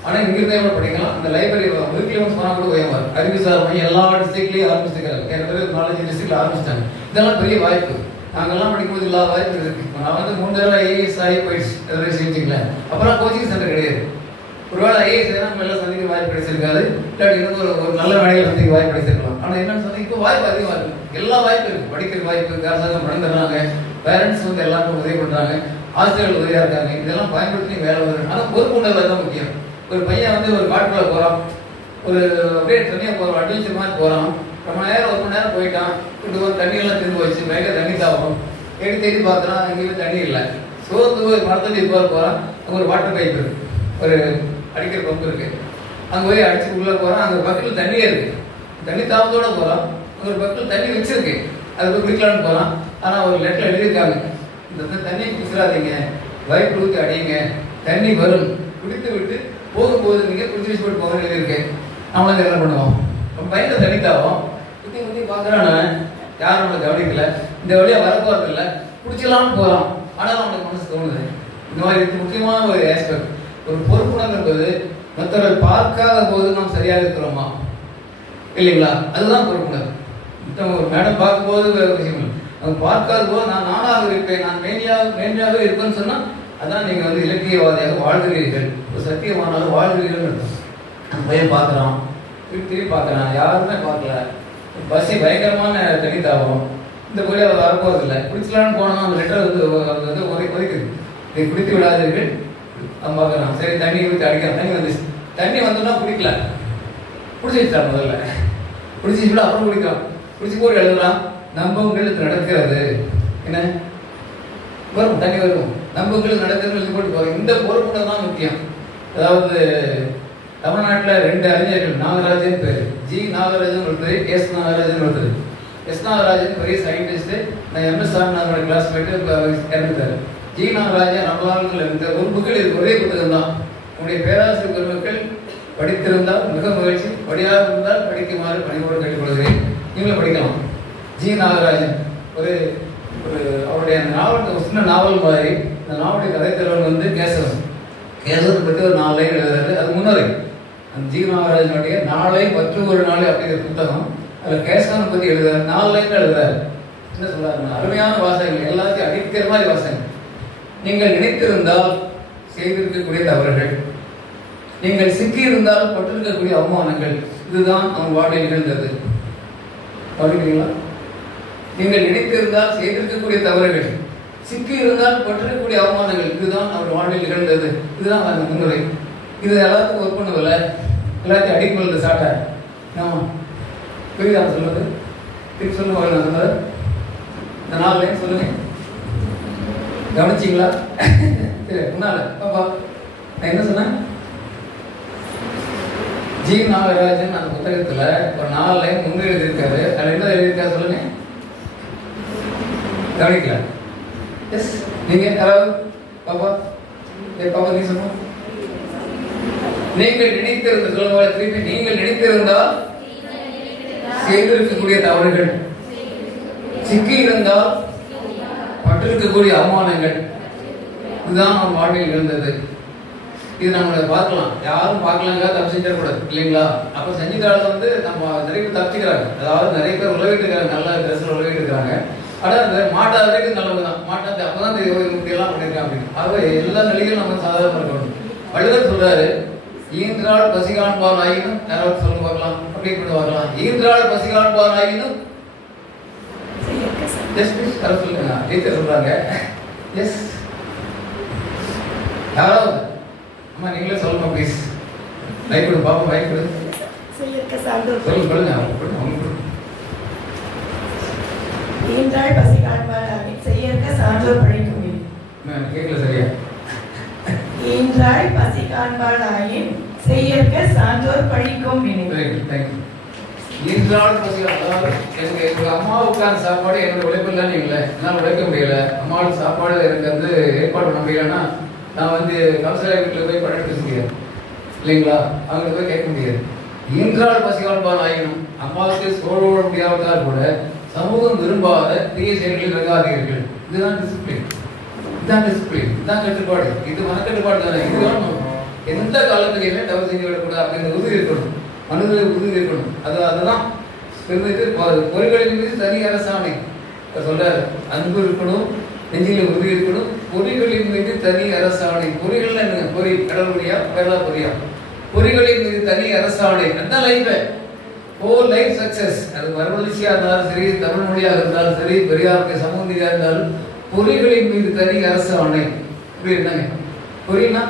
ஆனால் இங்கிருந்தே கூட படிக்கலாம். அந்த லைப்ரரி வீக்லி ஒன்ஸ் போனால் கூட உயர்வார். அறிவுசார் மையம் எல்லா டிஸ்ட்ரிக்ட்லேயும் ஆரம்பிச்சிருக்காங்க. ஏற்கனவே 4-5 டிஸ்ட்ரிக்ட்ல ஆரம்பிச்சிட்டாங்க. இதெல்லாம் பெரிய வாய்ப்பு. நாங்கள்லாம் படிக்கும்போது இல்லாத வாய்ப்பு இருக்கு. நான் வந்து 3 தடவை ஐஏஎஸ் ஆகி போயிடுச்சு செஞ்சுங்களேன். அப்புறம் கோச்சிங் சென்டர் கிடையாது. ஒருவேளை ஐஏஎஸ் நம்ம எல்லாம் சந்திக்க வாய்ப்பு கிடைச்சிருக்காது. இல்லாட்டி இன்னும் ஒரு நல்ல வேலையில் சந்திக்க வாய்ப்பு கிடைச்சிருக்கலாம். ஆனால் என்னன்னு சொன்னால் இப்போ வாய்ப்பு அதிகமாக இருக்கு. எல்லா வாய்ப்பு இருக்கு. படிக்கிற வாய்ப்பு அரசாங்கம் நடந்துடுறாங்க. பேரண்ட்ஸ் வந்து எல்லாருக்கும் உதவி பண்றாங்க. ஆசிரியர்கள் உதவியா இருக்காங்க. இதெல்லாம் பயன்படுத்தி வேலை வருது. ஆனால் பொறுப்புணர்வு தான் முக்கியம். ஒரு பையன் வந்து ஒரு காட்டுக்குள்ள போறான், ஒரு அப்படியே தனியாக போறான், அட்வென்ச்சர் மாதிரி போறான். ரொம்ப நேரம் 1 மணி நேரம் போயிட்டான். தண்ணி எல்லாம் திருந்து வச்சு மேலே தண்ணி தாவணும். தேடி பார்க்குறான், எங்கேயுமே தண்ணி இல்லை. சோர்ந்து போய் மரத்தடி போறான். அங்கே ஒரு வாட்டர் பைப் இருக்கு, ஒரு அடிக்கிற பம்பு இருக்கு. அங்கே போய் அடிச்சு உள்ள போறான். அங்கே ஒரு பக்கத்தில் தண்ணியே இருக்கு. தண்ணி தாவத்தோட போறான். அங்கே ஒரு பக்கத்தில் தண்ணி வச்சிருக்கு. அது போய் குடிக்கலான்னு போறான். ஆனால் ஒரு லெட்டர் எழுதியிருக்காங்க, இந்த தண்ணியை குடிச்சிடாதீங்க, பைப் ஊற்றி அடியுங்க, தண்ணி வரும், குடித்து விட்டு போகும்போது நீங்கள் குடிச்சு போட்டு போகணும்னு எழுதியிருக்கேன். நம்மளால என்ன பண்ணுவோம்? நம்ம பயந்த தண்ணி தாவோம். குத்தி குத்தி பார்க்குறான யாரும் நம்மளை கவனிக்கல. இந்த வழியாக வரப்போறது இல்லை, குடிச்சலாம்னு போகிறோம். ஆனால் நம்மளுக்கு மனசு தோணுது. இந்த மாதிரி முக்கியமான ஒரு ஆஸ்பெக்ட். ஒரு பொறுப்புணர்வு என்பது மற்றவர்கள் பார்க்காத போது நாம் சரியாக இருக்கிறோமா இல்லைங்களா? அதுதான் பொறுப்புணர்வு. ஒரு மேடம் பார்க்கும்போது வேறு விஷயம் இல்லை. அவங்க பார்க்காத போது நான் நானாக இருப்பேன், நான் மேன்மையாக இருப்பேன்னு சொன்னால் அதான் நீங்கள் வந்து இலக்கியவாதியாக வாழ்கிறீர்கள், ஒரு சத்தியமானாலும் வாழ்கிறீர்கள் இருக்கும். அந்த பையன் பார்க்குறான், திருப்பி பார்க்குறான், யாருமே பார்க்கல. பஸ்ஸி பயங்கரமான தண்ணி தாவம். இந்த போய் அவர் வரப்போறது இல்லை. குடிச்சலான்னு போனோம். அந்த லெட்டர் வந்து ஒதுக்குது, இதை குடித்து விடாதீர்கள். அவன் பார்க்குறான், சரி தண்ணி ஊற்றி அடிக்கிறான். தண்ணி வந்துச்சு. தண்ணி வந்துன்னா குடிக்கல, குடிச்சு வச்சுட்டான். முதல்ல குடிச்சு விட அப்புறம் குடிக்கிறான். குடிச்சு போய் எழுதுறான், நம்பங்களுக்கு நடக்கிறது. என்ன வரும், தண்ணி வரும், நம்பங்களுக்கு நடக்கிறது போட்டு போகிறோம். இந்த பொறுப்புணர்வு தான் முக்கியம். அதாவது தமிழ்நாட்டில் 2 அறிஞர்கள், நாகராஜன் பேர், ஜி நாகராஜன் ஒருத்தர், எஸ் நாகராஜன் ஒருத்தர். எஸ் நாகராஜன் பெரிய சயின்டிஸ்ட். நான் எம்எஸ் சாமிநாதனோட கிளாஸ் போயிட்டு இறந்துட்டாரு. ஜி நாகராஜன் நம்மளால் இந்த ஒரு புக்கில் இருக்கு, ஒரே புத்தகம் தான். உங்களுடைய பேராசிரியர் பெருமக்கள் படித்திருந்தால் மிக மகிழ்ச்சி, படியாக இருந்தால் படிக்குமாறு பணிவோடு கேட்டுக்கொள்கிறேன். நீங்களும் படிக்கலாம். ஜி நாகராஜன் ஒரு அவருடைய நாவல், ஒரு சின்ன நாவல் மாதிரி. அந்த நாவலுடைய கதைத்தலைவன் வந்து கேசவன். கேசவன் பற்றி ஒரு 4 லைன் எழுதுறாரு. அது முன்னரை அந்த ஜி நாகராஜனுடைய நாளை மற்ற ஒரு நாளை அப்படிங்கிற புத்தகம். அதில் கேசவனை பற்றி எழுதுறாரு. 4 லைன் எழுதுறாரு. என்ன சொல்றாருன்னா, அருமையான வாசகங்கள், எல்லாத்தையும் அடிக்கிற மாதிரி வாசகங்கள். நீங்கள் நினைத்திருந்தால் செய்திருக்கக்கூடிய தவறுகள், நீங்கள் சிக்கி இருந்தால் பட்டிருக்கக்கூடிய அவமானங்கள் இதுதான் அவன் வாழ்வில் நிகழ்ந்தது. கவனிக்கிறீங்களா? நீங்கள் நினைத்திருந்தால் செய்திருக்கக்கூடிய தவறுகள், சிக்கி இருந்தால் பட்டிருக்கக்கூடிய அவமானங்கள் இதுதான் அவர் வாழ்வில் நிகழ்ந்தது. இதுதான் அந்த முன்னுரை. இது எல்லாத்துக்கும் ஒர்க் பண்ணவில்ல, எல்லாத்தையும் அடிக்கொள்வது சாட்டை. ஆமா, புரியுதா சொல்லுது? திருப்பி சொல்லுவாங்க. நான் சொன்னது இந்த 4 லைன் சொல்லுங்க. கவனிச்சிங்களா? முன்னால பாப்பா நான் என்ன சொன்னேன்? ஜி நாகராஜன் அந்த புத்தகத்துல ஒரு 4 லைன் முன்னே எழுதியிருக்காரு. அதுல என்ன எழுதியிருக்காரு சொல்லுங்க. கவனிக்கல? எஸ், நீங்க யாராவது பாப்பா பாப்பா நீ சொன்ன நீங்கள் நினைத்திருந்த சொல்லுங்க திருப்பி. நீங்கள் நினைத்திருந்தால் செய்திருக்கக்கூடிய தவறுகள், சிக்கி இருந்தால் பட்டிருக்கக்கூடிய அவமானங்கள் இதுதான் நம்ம வாழ்வில் இருந்தது. இது நம்ம பார்க்கலாம், யாரும் பார்க்கலாங்க, தப்பு செஞ்சிடக்கூடாது இல்லைங்களா? அப்ப செஞ்சுட்டாலும் நம்ம நிறைய பேர் தப்பிச்சுக்கிறாங்க. அதாவது நிறைய பேர் உழவிட்டு இருக்காங்க, நல்ல ட்ரெஸ்ல உழவிட்டு இருக்காங்க. ஆனா அந்த மாட்டாத வரைக்கும் நல்லதுதான், மாட்டாது அப்பதான் இப்படியெல்லாம் பண்ணிருக்காங்க அப்படின்னு. ஆகவே எல்லா நிலையிலும் நம்ம சாதாரண இருக்கணும். வள்ளுவர் சொல்றாரு, ஈன்றாள் பசிகாண்பான் ஆயினும், யாராவது சொல்ல பார்க்கலாம், அப்படி இப்படி பார்க்கலாம். ஈன்றாள் பசிகாண்பான் ஆயினும் சொல்லுங்க. டீச்சர் சொல்றாங்க. எஸ், யாராவது அம்மா நீங்களே சொல்லுங்க ப்ளீஸ். லைக் கொடு பாப்பா, லைக் கொடு. சொல்லுங்க. ஈன்றாள் பசி காண்பான் செய்யற்க சான்றோர் பழிக்கும். கேட்கல சரியா? ஈன்றாள் பசி காண்பான் ஆயின் செய்யற்க சான்றோர் பழிக்கும். ஈன்றாள் பசி, அதாவது எங்க அம்மாவுக்கான சாப்பாடு என்னோட உழைப்பு இல்லைன்னு இல்லை, என்னால் உழைக்க முடியல. அம்மாவுக்கு சாப்பாடு எனக்கு ஏற்பாடு பண்ண முடியலன்னா நான் கவுன்சிலர் வீட்டில் போய் படம் எடுக்க முடியாது இல்லைங்களா? அவங்க போய் கேட்க முடியாது. ஈன்றாள் பசி காண்பான் ஆயினும், அம்மாவுக்கு சோழ முடியாவிட்டால் கூட சமூகம் விரும்பாத தீய செயல்களில் வெங்காதீர்கள். இதுதான் டிசிப்ளின், இதுதான் டிசிப்ளின், இதுதான் கட்டுப்பாடு. இது மனக்கட்டுப்பாடு தானே. இதுதான் எந்த காலத்துலையுமே தவறு செஞ்சு விடக்கூடாது அப்படிங்கிற உறுதி இருக்கணும், மனதில் உறுதி இருக்கணும். அதுதான் பொறிகளின் மீது தனி அரசாணை சொல்றாரு. அன்பு இருக்கணும், நெஞ்சில உறுதி இருக்கணும். பொறிகளின் மீது தனி அரசாணை. பொறிகள் என்ன? பொறி கடல் பொறியா, கடலா பொறியா? பொறிகளின் மீது தனி அரசாணை. அதுதான் லைஃப், ஹோல் லைஃப் சக்சஸ். அது மறுமலர்ச்சியா இருந்தாலும் சரி, தமிழ் மொழியாக இருந்தாலும் சரி, பெரியாருக்கு சமூக நீதியாக இருந்தாலும் பொறிகளின் மீது தனி அரசாணை. இப்படி என்னங்க பொறினா?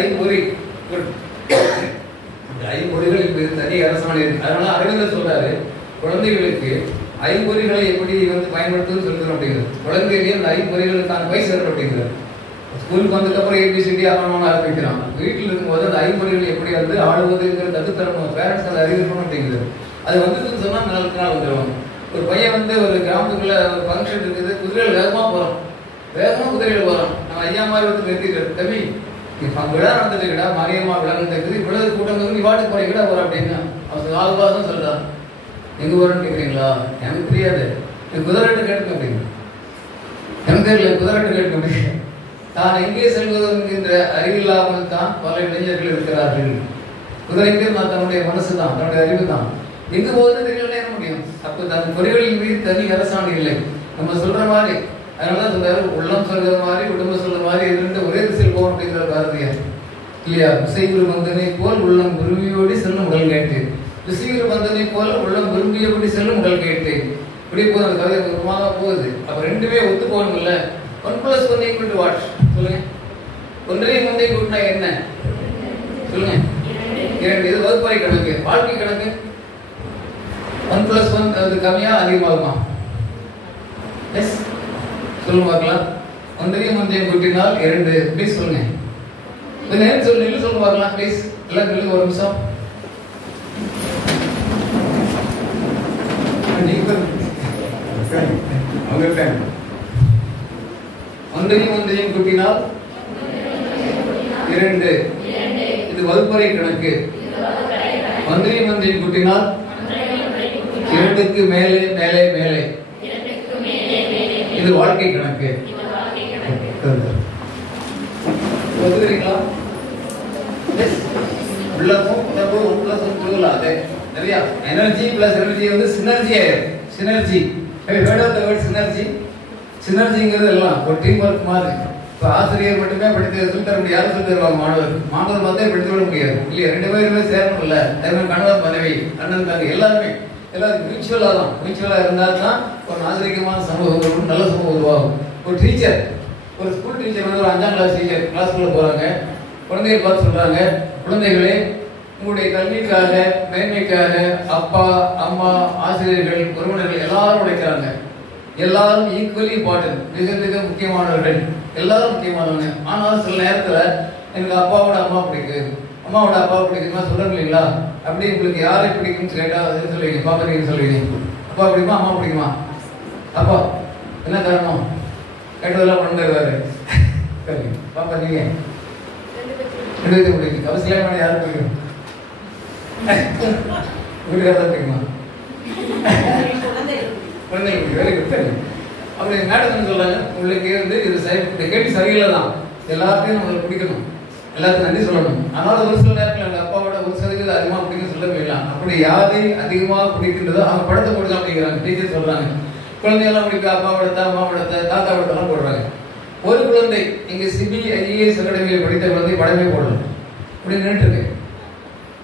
ஐம்பொறி, ஐம்பொறிகளின் மீது தனி அரசாணை இருக்கு. அதனால அரவிந்தர் சொல்றாரு, குழந்தைகளுக்கு ஐம்பொறிகளை எப்படி பயன்படுத்துன்னு சொல்லுறோம் அப்படிங்கிறது. குழந்தைகளே அந்த ஐம்பொறிகளுக்கான வயசு வரணும் அப்படிங்கிறது. ஸ்கூலுக்கு வந்ததுக்கப்புறம் ஏபிசிடி ஆகணும்னு ஆரம்பிக்கிறான். வீட்டில் இருக்கும்போது அந்த ஐம்பொறிகள் எப்படி ஆளுவதுங்கிறது கற்றுத்தரணும், பேரண்ட்ஸ் அதை அறிவிக்கணும் அப்படிங்கிறது. அது வந்துன்னு சொன்னா நாளுக்கு நாள் வந்துடுவாங்க. ஒரு பையன் ஒரு கிராமத்துக்குள்ள ஒரு ஃபங்க்ஷன் இருக்குது, குதிரைகள் வேகமா போறோம், வேகமா குதிரைகள் போறோம். நம்ம ஐயா மாதிரி நிறுத்திக்கிறது, தம்பி விழா நடந்துட்டுடா, மாரியம்மா விழா நடந்துருக்குது, இவ்வளவு கூட்டம் நீ வாட்டுக்கு போற கிடா போற அப்படின்னு அவன் 4 மாதம் சொல்றான். எங்க போறேன்னு கேட்குறீங்களா? எனக்கு தெரியாது, குதிரைட்டு கேட்க அப்படின்னு. எனக்கு தெரியல, குதிரைட்டு கேட்க அப்படின்னு. தான் எங்கே செல்வது என்கின்ற அறிவில்லாமல் தான் பல இளைஞர்கள் இருக்கிறார்கள். குதிரைக்கு நான் தன்னுடைய மனசு தான், தன்னுடைய அறிவு தான். எங்க போகுதுன்னு தெரியல என்ன முடியும்? அப்ப தன் பொறிகளின் மீது தனி அரசாணை இல்லை. நம்ம சொல்ற மாதிரி, அதனாலதான் சொல்றாரு, உள்ளம் சொல்ற மாதிரி உடம்பு சொல்ற மாதிரி எதிர்த்து ஒரே திசையில் போகும் அப்படிங்கிற பாரதியார் இல்லையா? விசைகுரு பந்தனை போல் உள்ளம் விரும்பியோடி செல்லும் உடல் கேட்டு, விசைகுரு பந்தனை போல உள்ளம் விரும்பியபடி செல்லும் உடல் கேட்டு, இப்படி போகுது. அந்த கவிதை உருமாக போகுது. அப்ப ரெண்டுமே ஒத்து போகணும்ல. 1+1 = what? சொல்லுங்க. ஒன்றையும் ஒன்றை கூட்டினா என்ன? சொல்லுங்க. 2. இது வகுப்பறை கணக்கு, வாழ்க்கை கணக்கு. 1+1 அது கம்மியா அதிகமாகுமா? எஸ், சொல்லுங்க பார்க்கலாம். ஒன்றையும் ஒன்றையும் கூட்டினால் 2. ப்ளீஸ் சொல்லுங்க. நேரம் சொல்லுங்க, சொல்லுங்க பார்க்கலாம் ப்ளீஸ். எல்லாம் சொல்லுங்க ஒரு நிமிஷம். ஒன்றையும் ஒன்றையும் கூட்டினால் 2. இது வகுப்பறை கணக்கு. ஒன்றையும் ஒன்றையும் கூட்டினால் 2க்கு மேலே மேலே மேலே. இது வாழ்க்கை கணக்கு. ஒத்துக்கிறீங்களா? உள்ளமும் உடம்பும் 1+1 அதே சரியா? எனர்ஜி பிளஸ் எனர்ஜி சினர்ஜி ஆயிடும். சினர்ஜி, சினர்ஜிங்கிறது எல்லாம் ஒரு டீம் ஒர்க் மாதிரி. இப்போ ஆசிரியர் மட்டுமே படித்து சொல்லி தர முடியாது, யாரும் சொல்லி தருவாங்க மாணவர் பார்த்தே படித்து விட முடியாது இல்லையா? 2 பேருமே சேரணும் இல்லை? கணவன் மனைவி அண்ணன் தங்கை எல்லாரும் மியூச்சுவலாக தான், மியூச்சுவலாக இருந்தால் தான் ஒரு நாகரிகமான சமூகம் உருவாகும், நல்ல சமூகம் உருவாகும். ஒரு டீச்சர், ஒரு ஸ்கூல் டீச்சர் வந்து ஒரு 5ஆம் கிளாஸ் டீச்சர் கிளாஸ்க்குள்ள போகிறாங்க, குழந்தைகள் பார்த்து சொல்கிறாங்க, குழந்தைகளே உங்களுடைய கல்விக்காக மேன்மைக்காக அப்பா அம்மா ஆசிரியர்கள் உறவினர்கள் எல்லாரும் உழைக்கிறாங்க, எல்லாரும் ஈக்குவலி இம்பார்ட்டன்ட், மிக மிக முக்கியமானவர்கள், எல்லாரும் முக்கியமானவங்க. ஆனால் சில நேரத்தில் எனக்கு அப்பாவோட அம்மா பிடிக்கும், அம்மாவோட அப்பா பிடிக்குமா சொல்லுங்க இல்லைங்களா? அப்படி உங்களுக்கு யாரை பிடிக்கும்னு கேட்டால் அது சொல்லுவீங்க, பாப்பா நீங்கள் சொல்லுவீங்க. அப்பா பிடிக்குமா அம்மா பிடிக்குமா? அப்பா. என்ன காரணம்? கேட்டதெல்லாம் கொண்டு வருவாரு. பாப்பா நீங்க 2 பேருக்கு பிடிக்கும். அவசியமான யாரும் பிடிக்கும்? வீட்டுக்காரதான் பிடிக்குமா? குழந்தைங்களுக்கு வெரி குட். அப்படி மேடம் சொல்றாங்க, உங்களுக்கு வந்து இது கேள்வி சரியில்லை தான், எல்லாத்தையும் நம்மளுக்கு பிடிக்கணும், எல்லாத்தையும் நன்றி சொல்லணும். ஆனால் ஒரு சில நேரத்தில் எங்கள் அப்பாவோட 1% அதிகமாக பிடிக்கும் சொல்ல முடியலாம். அப்படி யாரை அதிகமாக பிடிக்கின்றதோ அவங்க படத்தை போட்டு அப்படிங்கிறாங்க டீச்சர் சொல்றாங்க. குழந்தையெல்லாம் பிடிக்கும், அப்பாவோட அம்மாவோட தாத்தாவோட போடுறாங்க. ஒரு குழந்தை இங்க CBIS அகாடமியில் படித்த குழந்தை படமே போடணும் அப்படின்னு நின்றுட்டு இருக்கு.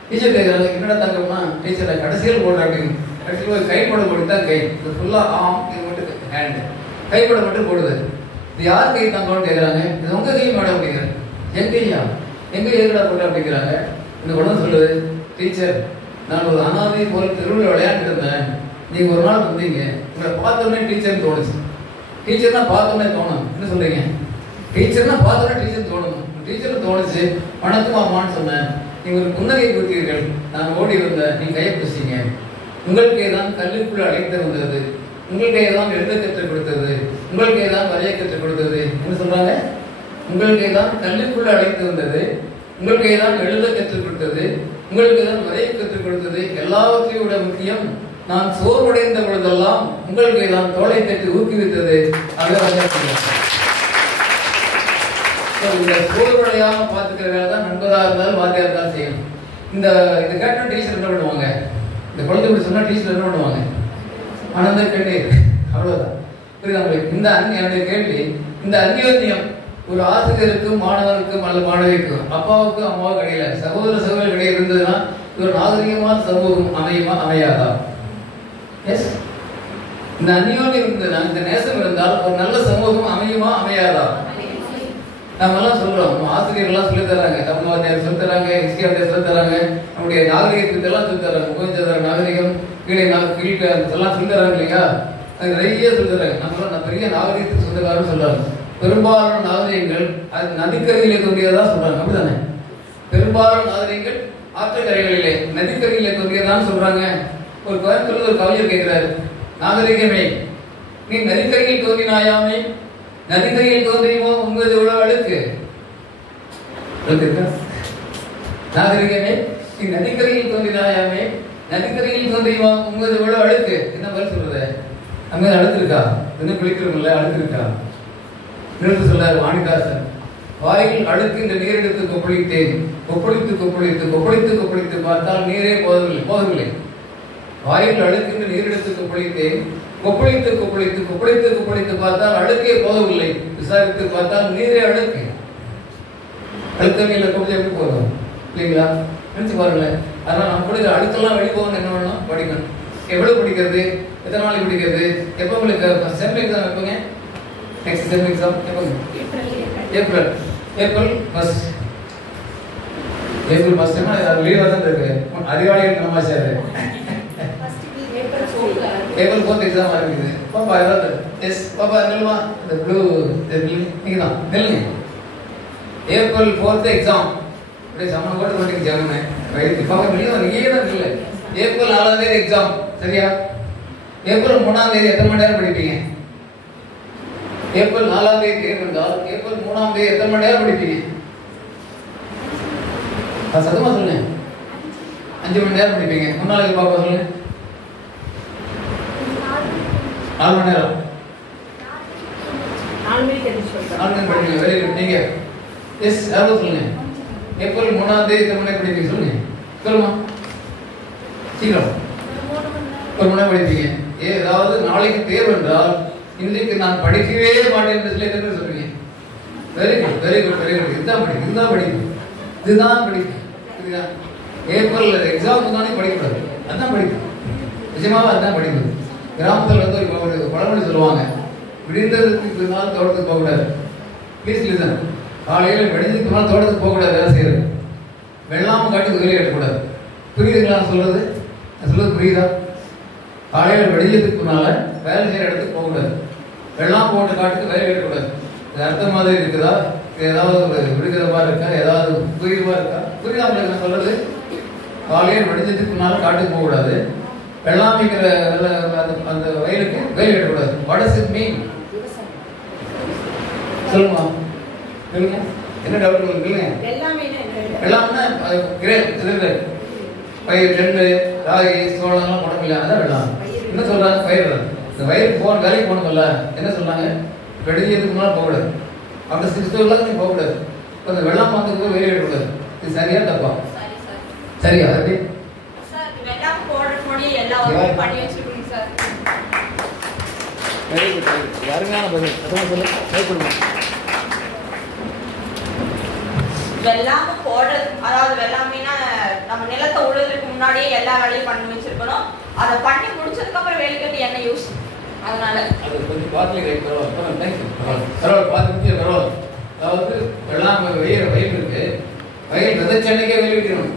டீச்சர் கேட்கறாங்க, என்னடா தங்கம்மா? டீச்சர் கடைசியில் போடுற அப்படின்னு. கடைசியில் ஒரு கைப்படம் போட்டு தான் கை, இது ஃபுல்லா ஆம், இது மட்டும் ஹேண்ட், கைப்படம் மட்டும் போடுது. இது யார் கை தங்கம்னு கேட்கறாங்க. இது உங்க கை மேடம் அப்படிங்கிறாங்க. என் கையா? எங்க ஏற்கடா போட்ட அப்படிங்கிறாங்க. இந்த குழந்தை சொல்லுது, டீச்சர் நான் ஒரு அனாதை போல் தெருவில் விளையாண்டு இருந்தேன், நீங்க ஒரு நாள் வந்தீங்க, உங்களை பார்த்தோன்னே டீச்சர் தோணுச்சு. டீச்சர்னா பார்த்தோன்னே தோணும். என்ன சொல்றீங்க? டீச்சர்னா பார்த்தோன்னே டீச்சர் தோணும். டீச்சர் தோணுச்சு, வணக்கம் அம்மான்னு சொன்னேன், நீங்க ஒரு புன்னகை கொடுத்தீர்கள், நான் ஓடி வந்தேன், நீங்க கையை பிடிச்சிங்க. உங்கள் கை தான் கல்லுக்குள் அழைத்து வந்தது, உங்கள் கை தான் எழுத கற்றுக் கொடுத்தது, உங்கள் கை தான் வரைய கற்றுக் கொடுத்தது. என்ன சொல்றாங்க? உங்கள் கை தான் கல்லுக்குள் அழைத்து வந்தது, உங்கள் கை தான் எழுத கற்றுக் கொடுத்தது, உங்களுக்கு தான் வரைய கற்றுக் கொடுத்தது. எல்லாவற்றையும் விட முக்கியம், நான் சோர்வடைந்த பொழுதெல்லாம் உங்கள் கை தான் தோளை தட்டி ஊக்குவித்தது. இந்த சோர்வடையாம பாத்துக்கிற வேலை தான் நண்பராக இருந்தாலும் வாத்தியா இருந்தாலும் செய்யணும். இந்த கேட்ட டீச்சர் என்ன பண்ணுவாங்க? இந்த குழந்தை இப்படி சொன்னா டீச்சர் என்ன பண்ணுவாங்க? ஆனந்த கேள்வி, அவ்வளவுதான். புரியுதா உங்களுக்கு? இந்த என்னுடைய கேள்வி, இந்த அந்யோன்யம் ஒரு ஆசிரியருக்கும் மாணவருக்கும் அல்லது மாணவிக்கும், அப்பாவுக்கும் அம்மாவுக்கும் இடையில, சகோதர சகோதரர்கள் இடையே இருந்ததுன்னா ஒரு நாகரிகமான சமூகம் அமையுமா அமையாதா? எஸ். இந்த அந்யோன்யம் இருந்ததுன்னா, இந்த நேசம் இருந்தால் ஒரு நல்ல சமூகம் அமையுமா அமையாதா? நம்ம எல்லாம் சொல்றோம், ஆசிரியர்கள்லாம் சொல்லி தராங்க, தமிழ் வாத்தியார் சொல்லி தராங்க, ஹிஸ்டரி வாத்தியார் சொல்லி தராங்க, நம்முடைய நாகரிகத்துக்கு எல்லாம் சொல்லி தராங்க, கோவிந்தர் நாகரிகம் எல்லாம் சொல்லி தராங்க இல்லையா? அது நிறைய சொல்லி தராங்க. நம்ம பெரிய நாகரிகத்துக்கு சொந்தக்காரன்னு சொல்றாங்க. பெரும்பாலான நாகரிகங்கள் அது நதிக்கரையிலே தோன்றியதா சொல்றாங்க, அப்படித்தானே? பெரும்பாலான நாகரிகங்கள் ஆற்றக்கரைகளிலே நதிக்கரையிலே தோன்றியதான் சொல்றாங்க. ஒரு கோயம்புத்தூர்ல ஒரு கவிஞர் கேட்கிறாரு, நாகரிகமே நீ நதிக்கரையில் தோன்றினாயாமே, நதிக்கரையில் தோன்றியுமோ உங்களது உழவு அழுக்கு. நாகரிகமே நீ நதிக்கரையில் தோன்றினாயாமே, நதிக்கரையில் தோன்றியுமோ உங்களது உழவு அழுக்கு. என்ன பதில் சொல்றது? அங்க அழுக்கு இருக்கா? இன்னும் குளிக்கிறோம்ல, அழுக்கு இருக்கா? நிறுத்து சொல்றாரு வாணிதாசன், வாயில் அழுக்கு இந்த நீர் எடுத்து கொப்பளித்தேன், கொப்பளித்து கொப்பளித்து கொப்பளித்து கொப்பளித்து பார்த்தால் நீரே போதவில்லை. வாயில் அழுக்கு இந்த நீர் எடுத்து கொப்பளித்தேன், கொப்பளித்து கொப்பளித்து கொப்பளித்து கொப்பளித்து பார்த்தால் அழுக்கே போதவில்லை, விசாரித்து பார்த்தால் நீரே அழுக்கு. அழுத்தமையில கொப்பளி எப்படி போதும் இல்லைங்களா? நினைச்சு பாருங்களேன். அதனால நம்ம கூட அழுக்கெல்லாம் வெளி போகணும், என்ன பண்ணணும்? படிக்கணும். எவ்வளவு படிக்கிறது, எத்தனை நாளைக்கு படிக்கிறது, எப்போ உங்களுக்கு செம் எக்ஸாம் எப்போங்க? நெக்ஸ்ட் செம் எக்ஸாம் எப்போங்க? April first. ஏப்ரல் ஃபர்ஸ்ட்னா லீவா தான் இருக்கு. அதிகாரிகள் நம்ம சார் ஏப்ரல் 4th எக்ஸாம் ஆரம்பிக்குது. பாப்பா ஏதாவது எஸ் பாப்பா நில்லுமா, இந்த ப்ளூ நீங்க தான் நில்லுங்க. ஏப்ரல் 4th எக்ஸாம் அப்படியே சமண போட்டு பண்ணிட்டு ஜாங்க ரைட். பாப்பா வெளியே நீங்க தான் இல்லை. ஏப்ரல் 4ஆம் தேதி எக்ஸாம், சரியா? ஏப்ரல் 3ஆம் தேதி எத்தனை மணி நேரம் படிப்பீங்க? ஏப்ரல் 4ஆம் தேதி தேர்வு இருந்தால் ஏப்ரல் 3ஆம் தேதி எத்தனை மணி நேரம் படிப்பீங்க? சத்தமா சொல்லுங்க. 5 மணி நேரம் படிப்பீங்க. முன்னாளுக்கு பாப்பா சொல்லுங்க. 4 மணி நேரம். 4 மணி படிப்பீங்க. Very good. நீங்க எஸ் யாரும் சொல்லுங்க. ஏப்ரல் 3ஆம் தேதி எத்தனை மணி நேரம் படிப்பீங்க? சொல்லுங்க. சொல்லுமா சீக்கிரம். 1 மணி நேரம் படிப்பீங்க. ஏதாவது நாளைக்கு தேர்வு என்றால் இன்றைக்கு நான் படிக்கவே மாட்டேன் என்று சொல்லி எத்தனை சொல்லுவீங்க? Very good very good very good. இதுதான் படிப்பு, இதுதான் படிப்பு, இதுதான் படிப்பு. புரியுதா? ஏப்ரல் எக்ஸாம் தானே படிக்கூடாது, அதுதான் படிப்பு. நிஜமாவே அதுதான் படிப்பு. கிராமத்தில் வந்து ஒரு பழமொழி சொல்லுவாங்க, விடிந்ததுக்கு பின்னால் தோட்டத்துக்கு போகக்கூடாது. Please listen. காலையில் வெடிஞ்சதுக்கு பின்னால் தோட்டத்துக்கு போகக்கூடாது, வேலை செய்யறது. வெள்ளாமல் காட்டுக்கு வேலை கட்டக்கூடாது. புரியுதுங்களா நான் சொல்றது? நான் சொல்றது புரியுதா? காலையில் வெடிஞ்சதுக்கு பின்னால வேலை செய்யற இடத்துக்கு போகக்கூடாது, வெள்ளாம் போட்ட காட்டுக்கு வேலை கட்டக்கூடாது. இது அர்த்தம் மாதிரி இருக்குதா? ஏதாவது விடுகிற மாதிரி இருக்கா? ஏதாவது புரியுமா இருக்கா? புரியுதா உங்களுக்கு நான் சொல்றது? காலையில் வெடிஞ்சதுக்கு பின்னால காட்டுக்கு போகக்கூடாது, வெள்ளாமைக்கிற அந்த வயலுக்கு வேலை கட்டக்கூடாது. What does it mean? சொல்லுமா, சொல்லுங்க. என்ன டவுட் உங்களுக்கு? வெள்ளாம்னா பயிர், நெல், ராகி, சோளம்லாம் போட முடியல, அதான் வெள்ளாம். என்ன சொல்றாங்க? பயிர். இந்த வயலுக்கு போன வேலைக்கு போகணும்ல, என்ன சொன்னாங்க? வெடிஞ்சதுக்கு முன்னாடி போகக்கூடாது, அப்படி 6 o'clock நீ போகக்கூடாது. இப்போ இந்த வெள்ளாம் பார்த்துக்கு வேலை கட்டக்கூடாது. இது சரியா தப்பா? சரியா? அது அருமையான பதில். வெள்ளாம போடுறது, அதாவது வெள்ளாமைனா நம்ம நிலத்தை உழுதுக்கு முன்னாடியே எல்லா வேலையும் பண்ணி வச்சிருக்கணும். அதை பண்ணி முடிச்சதுக்கு அப்புறம் வேலை கட்டி என்ன யூஸ்? அதனால அது கொஞ்சம் பார்த்துலீங்க. பரவாயில்ல. அதாவது வெள்ளாமை வயல் இருக்கு, வயல் விதைச்சன்னைக்கே வெளியிடணும்.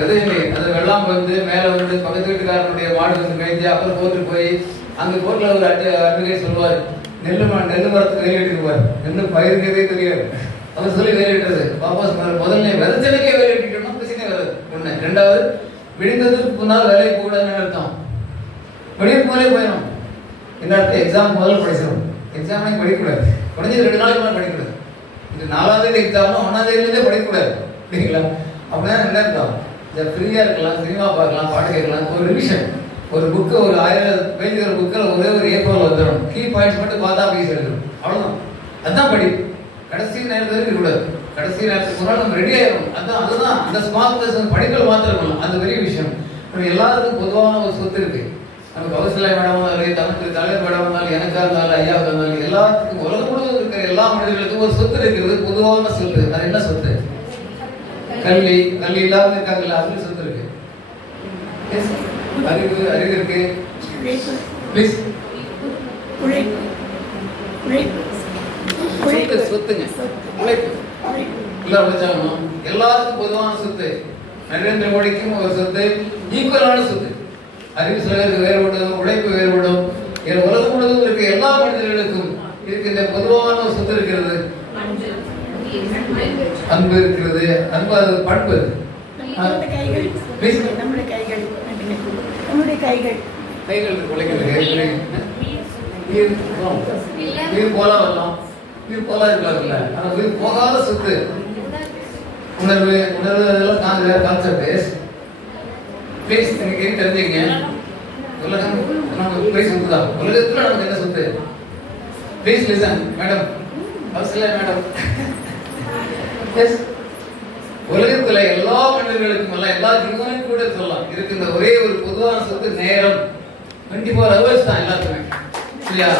விதைச்சனை அது வெள்ளாமை வந்து மேலே வந்து பக்கத்து வீட்டுக்காரனுடைய மாடு வந்து மேய்ஞ்சி அப்புறம் போட்டு போய் அங்கே போட்டில் ஒரு அட்வகை சொல்லுவார், நெல் மரத்துக்கு வெளியிட்டுக்குவார். நெல் பயிருக்கவே தெரியாது, அவர் சொல்லி வேலையிட்டது வாபஸ் முதல்ல விதைச்சனைக்கே வேலையிட்டோம்னா பிரச்சனை வராது. ஒண்ணு. ரெண்டாவது, விழுந்ததுக்கு முன்னால் வேலைக்கு போகக்கூடாதுன்னு அர்த்தம். வெளியே போலே போயிடும். என்ன அர்த்தம்? எக்ஸாம் முதல்ல படிச்சிடும். எக்ஸாம் படிக்கக்கூடாது, குறைஞ்சது 2 நாளைக்கு மேலே படிக்கக்கூடாது. இது 4வது எக்ஸாம் 1வது படிக்கக்கூடாது. அப்படிங்களா? அப்படின்னா என்ன அர்த்தம்? ஃப்ரீயா இருக்கலாம், சினிமா பார்க்கலாம், பாட்டு கேட்கலாம். ஒரு ரிவிஷன், ஒரு புக்கு, ஒரு 1000 பேஜ் ஒரு புக்கில் ஒரே ஒரு ஏப்ரல் வந்துடும். கீ பாயிண்ட்ஸ் மட்டும் பார்த்தா பேசி எடுக்கணும், அவ்வளோதான். அதுதான் படிப்பு. கடைசி நேரத்தில் இருக்கக்கூடாது, கடைசி நேரத்துக்கு முன்னாடி நம்ம ரெடி ஆயிடும். அதுதான் அந்த ஸ்மார்ட்னஸ். படிக்கல் மாத்திரம் இருக்கணும், அது பெரிய விஷயம். நம்ம எல்லாருக்கும் பொதுவான ஒரு சொத்து இருக்கு. நமக்கு கௌசல்யா மேடம் இருந்தாலும், தமிழ் தலைவர் மேடம் இருந்தாலும், எனக்கா இருந்தாலும், ஐயாவுக்கு இருந்தாலும், எல்லாத்துக்கும் உலகம் முழுவதும் இருக்கிற எல்லா மனிதர்களுக்கும் ஒரு சொத்து இருக்கிறது, பொதுவான சொத்து. அது என்ன சொத்து? கல்வி. கல்வி இல்லாமல் இருக்காங்கல்ல, அதுல சொத்து இருக்கு. அறிவு இருக்கு. ப்ளீஸ். சொத்துங்க, உழைப்பு. எல்லாருக்கும் பொதுவான சொத்து. நரேந்திர மோடிக்கும் ஒரு சொத்து, ஈக்குவலான சொத்து. அறிவு சிலருக்கு வேறுபடும், உழைப்பு வேறுபடும். உலகம் முழுவதும் இருக்க எல்லா மனிதர்களுக்கும் இருக்கின்ற பொதுவான ஒரு சொத்து இருக்கிறது, அன்பு இருக்கிறது. அன்பு அது பண்பு. கைகள் உழைக்கிறது. உயிர் போலா வரலாம், உயிர் போலா இருக்கலாம்ல, ஆனா உயிர் போகாத சொத்து உணர்வு. உணர்வு அதெல்லாம் நான் வேற கான்செப்ட். ப்ளீஸ் எனக்கு தெரிஞ்சுங்க. உலகம் நமக்கு போய் சொத்து தான். உலகத்துல நமக்கு என்ன சொத்து? ப்ளீஸ் லிசன் மேடம், அவசியம் மேடம். உலகத்துல எல்லா மனிதர்களுக்கும் எல்லாம் எல்லா ஜீவனுக்கும் கூட சொல்லலாம் இருக்கின்ற ஒரே ஒரு பொதுவான சொத்து நேரம். 24 hours தான் எல்லாத்துக்குமே, இல்லையா?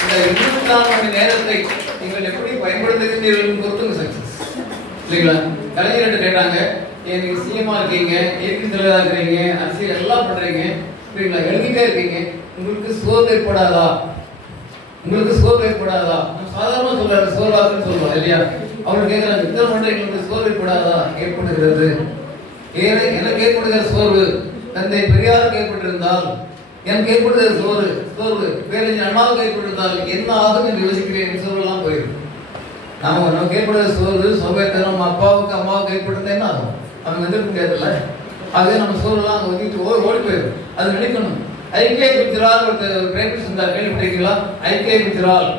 இந்த 24 மணி நேரத்தை நீங்கள் எப்படி பயன்படுத்துகிறீர்கள் பொறுத்து சக்சஸ், இல்லைங்களா? கலைஞர்கிட்ட கேட்டாங்க, நீங்க சிஎம்மா இருக்கீங்க, இயற்கை தலைவராக இருக்கிறீங்க, அரசியல் எல்லாம் பண்றீங்க, சரிங்களா? எழுதிட்டே இருக்கீங்க, உங்களுக்கு சோர்வு ஏற்படாதா? உங்களுக்கு சோர்வு ஏற்படாதா? சாதாரணமா சொல்றாரு, சோர்வாக்குன்னு சொல்லுவோம் இல்லையா? அவங்க கேட்கிறாங்க, யுத்தம் பண்றீங்களுக்கு சோர்வு ஏற்படாதா? ஏற்படுகிறது. எனக்கு ஏற்படுகிற சோர்வு தந்தை பெரியாருக்கு ஏற்பட்டிருந்தால், எனக்கு ஏற்படுகிற சோர்வு பேரறிஞர் அண்ணாவுக்கு ஏற்பட்டிருந்தால் என்ன ஆகும் என்று யோசிக்கிறேன். சோர்வெல்லாம் போயிடும். நமக்கு ஏற்படுகிற சோர்வு சோம்பேத்தனம் அப்பாவுக்கு அம்மாவுக்கு ஏற்பட்டிருந்தா என்ன ஆகும்? அவங்க எதிர்க்க முடியாதுல்ல. ஆகவே நம்ம சோர்வெல்லாம் அங்கே ஒதுக்கிட்டு ஓடி போயிடும். அது நினைக்கணும். ஐக்கிய பித்ரால் ஒரு பிரைம் மினிஸ்டர் கேள்விப்பட்டிருக்கீங்களா? ஐக்கிய பித்ரால்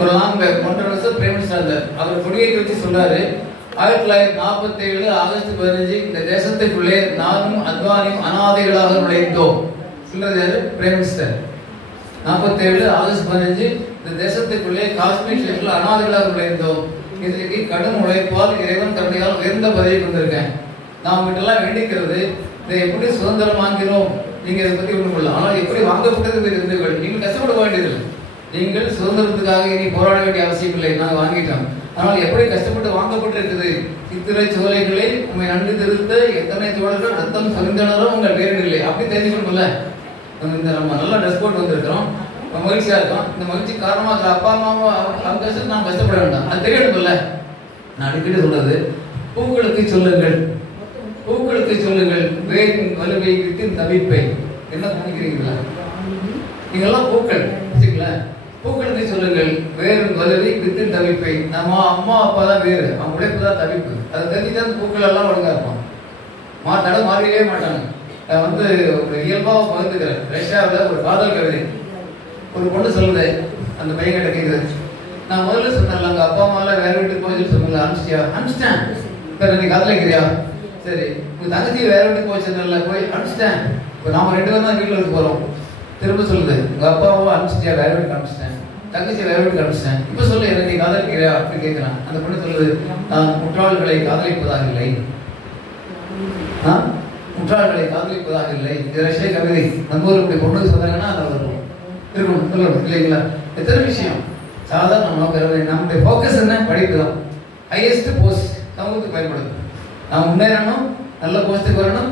ஒரு லாங் 1.5 வருஷம் பிரைம் மினிஸ்டர் இருந்தார். அவர் கொடியை வச்சு சொல்றாரு, 1947 ஆகஸ்ட் 15 இந்த தேசத்துக்குள்ளே நானும் அத்வானியும் அனாதைகளாக நுழைந்தோம். சொல்றது பிரைம் மினிஸ்டர். 47 ஆகஸ்ட் 15 இந்த தேசத்துக்குள்ளே காஷ்மீர் ஷெஃப்ல அனாதைகளாக நுழைந்தோம். இதுக்கு கடும் உழைப்பால் இறைவன் கருணையால் உயர்ந்த பதவி வந்திருக்கேன். நான் உங்ககிட்ட எல்லாம் வேண்டிக்கிறது, இதை எப்படி சுதந்திரம் வாங்கிறோம், நீங்க இதை பத்தி ஒண்ணு கொள்ளலாம். ஆனால் எப்படி வாங்கப்பட்டது இருந்தீர்கள், நீங்கள் கஷ்டப்பட வேண்டியதில்லை. நீங்கள் சுதந்திரத்துக்காக இனி போராட வேண்டிய அவசியம் இல்லை, நாங்கள் வாங்கிட்டோம். ஆனால் எப்படி கஷ்டப்பட்டு வாங்கப்பட்டிருக்குது. சித்திரை சோலைகளை உண்மை நன்கு திருத்த எத்தனை தோழர்கள் ரத்தம் சொரிந்தனரோ உங்கள் பேரிடவில்லை. அப்படி தெரிஞ்சுக்கணும்ல. நம்ம நல்லா ட்ரெஸ் போட்டு வந்திருக்கிறோம், மகிழ்ச்சியா இருக்கும். இந்த மகிழ்ச்சி காரணமாக அப்பா அம்மாவும் அவங்க கஷ்டம் நாம் கஷ்டப்பட வேண்டாம், அது தெரியணும்ல. நான் அடிக்கடி சொல்றது, பூக்களுக்கு சொல்லுங்கள், பூக்களுக்கு சொல்லுங்கள் வேரின் வலுவை வித்தின் தவிப்பை. என்ன நினைக்கிறீங்களா? நீங்கெல்லாம் பூக்கள் வச்சுக்கல, பூக்களுக்கு சொல்லுங்கள் வேரின் வலுவை வித்தின் தவிப்பை. நம்ம அம்மா அப்பா தான் வேறு, அவங்க உழைப்பு தான் தவிப்பு. அதை தெரிஞ்சுதான் பூக்கள் எல்லாம் ஒழுங்கா இருப்பான், தடம் மாறியே மாட்டாங்க. வந்து ஒரு இயல்பாக பகிர்ந்துக்கிறேன். ரஷ்யாவில் ஒரு காதல் கவிதை. ஒரு பொண்ணு சொல்லுது, அந்த பையன் கிட்ட கேட்குது, நான் முதல்ல சொன்னேன்ல அங்கே அப்பா அம்மாலாம் வேற வீட்டுக்கு போய் சொன்னல, அனுப்பிச்சியா? அனுப்பிச்சிட்டேன். இப்போ நீ காதலிக்கிறியா? சரி. உங்கள் தங்கச்சி வேற வீட்டுக்கு போய் சொன்னல, போய் அனுப்பிச்சிட்டேன். இப்போ நாம 2 பேரும் தான் வீட்டில் இருக்க போகிறோம். திரும்ப சொல்லுது, உங்கள் அப்பாவோ அனுப்பிச்சிட்டியா? வேற வீட்டுக்கு அனுப்பிச்சிட்டேன். தங்கச்சி வேற வீட்டுக்கு அனுப்பிச்சிட்டேன். இப்போ சொல்லு, என்ன நீ காதலிக்கிறியா அப்படின்னு கேட்குறான். அந்த பொண்ணு சொல்லுது, நான் முற்றாள்களை காதலிப்பதாக இல்லை, முற்றாள்களை காதலிப்பதாக இல்லை. இது ரஷ்ய கவிதை. நம்ம ஒரு இப்படி பொண்ணு சொன்னாங்கன்னா அதை இருக்கும் சொல்லணும் இல்லைங்களா? எத்தனை விஷயம் சாதாரண நம்முடைய ஃபோக்கஸ் என்ன? படிப்பு தான். ஹையஸ்ட் போஸ்ட் சமூகத்துக்கு பயன்படுது. நாம் முன்னேறணும், நல்ல போஸ்ட்டுக்கு வரணும்,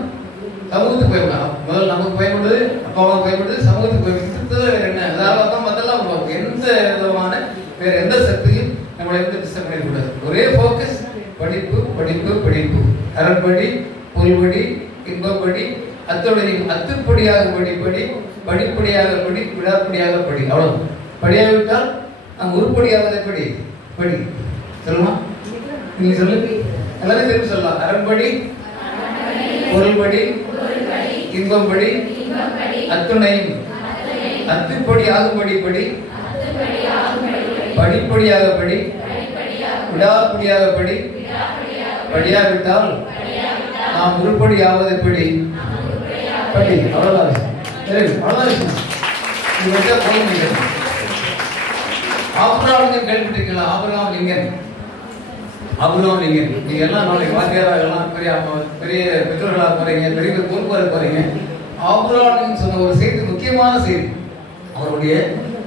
சமூகத்துக்கு பயன்படும். முதல்ல நமக்கு பயன்படுது, அப்பாவுக்கு பயன்படுது, சமூகத்துக்கு பயன்படுது. வேற என்ன? அதாவது மதெல்லாம் உருவாக்கும். எந்த விதமான வேற எந்த சக்தியும் நம்மளை வந்து டிஸ்டர்ப் பண்ணிடக்கூடாது. ஒரே ஃபோக்கஸ் படிப்பு படிப்பு படிப்பு. அறப்படி, பொருள்படி, இன்பப்படி, அத்தோடையும் அத்துப்படியாக படிப்படி, படிப்படியாக படி, விடாப்படியாக படி. அவ்வளவு. படியாவிட்டால் நாம் உருப்படியாவதை படி படி. சொல்லுமா? நீங்க சொல்லு, எல்லாரும் திரும்பி சொல்லலாம். அறன்படி, பொருள்படி, இன்பம்படி, அத்துணையும் அத்துப்படி ஆகும்படி படி, படிப்படியாக படி, விடாப்படியாக படி. படியாவிட்டால் நாம் உருப்படியாவது படி படி. அவ்வளவுதான். ஆபிரகாம் கேள்விப்பட்டிருக்கீங்களா? Abraham Lincoln. Abraham Lincoln. நீங்க எல்லாம் நாளைக்கு வாத்தியாராக எல்லாம் பெரிய பெற்றோர்களாக போறீங்க, பெரிய பொறுப்பாக போறீங்க. ஆபிரகாம் சொன்ன ஒரு செய்தி, முக்கியமான செய்தி. அவருடைய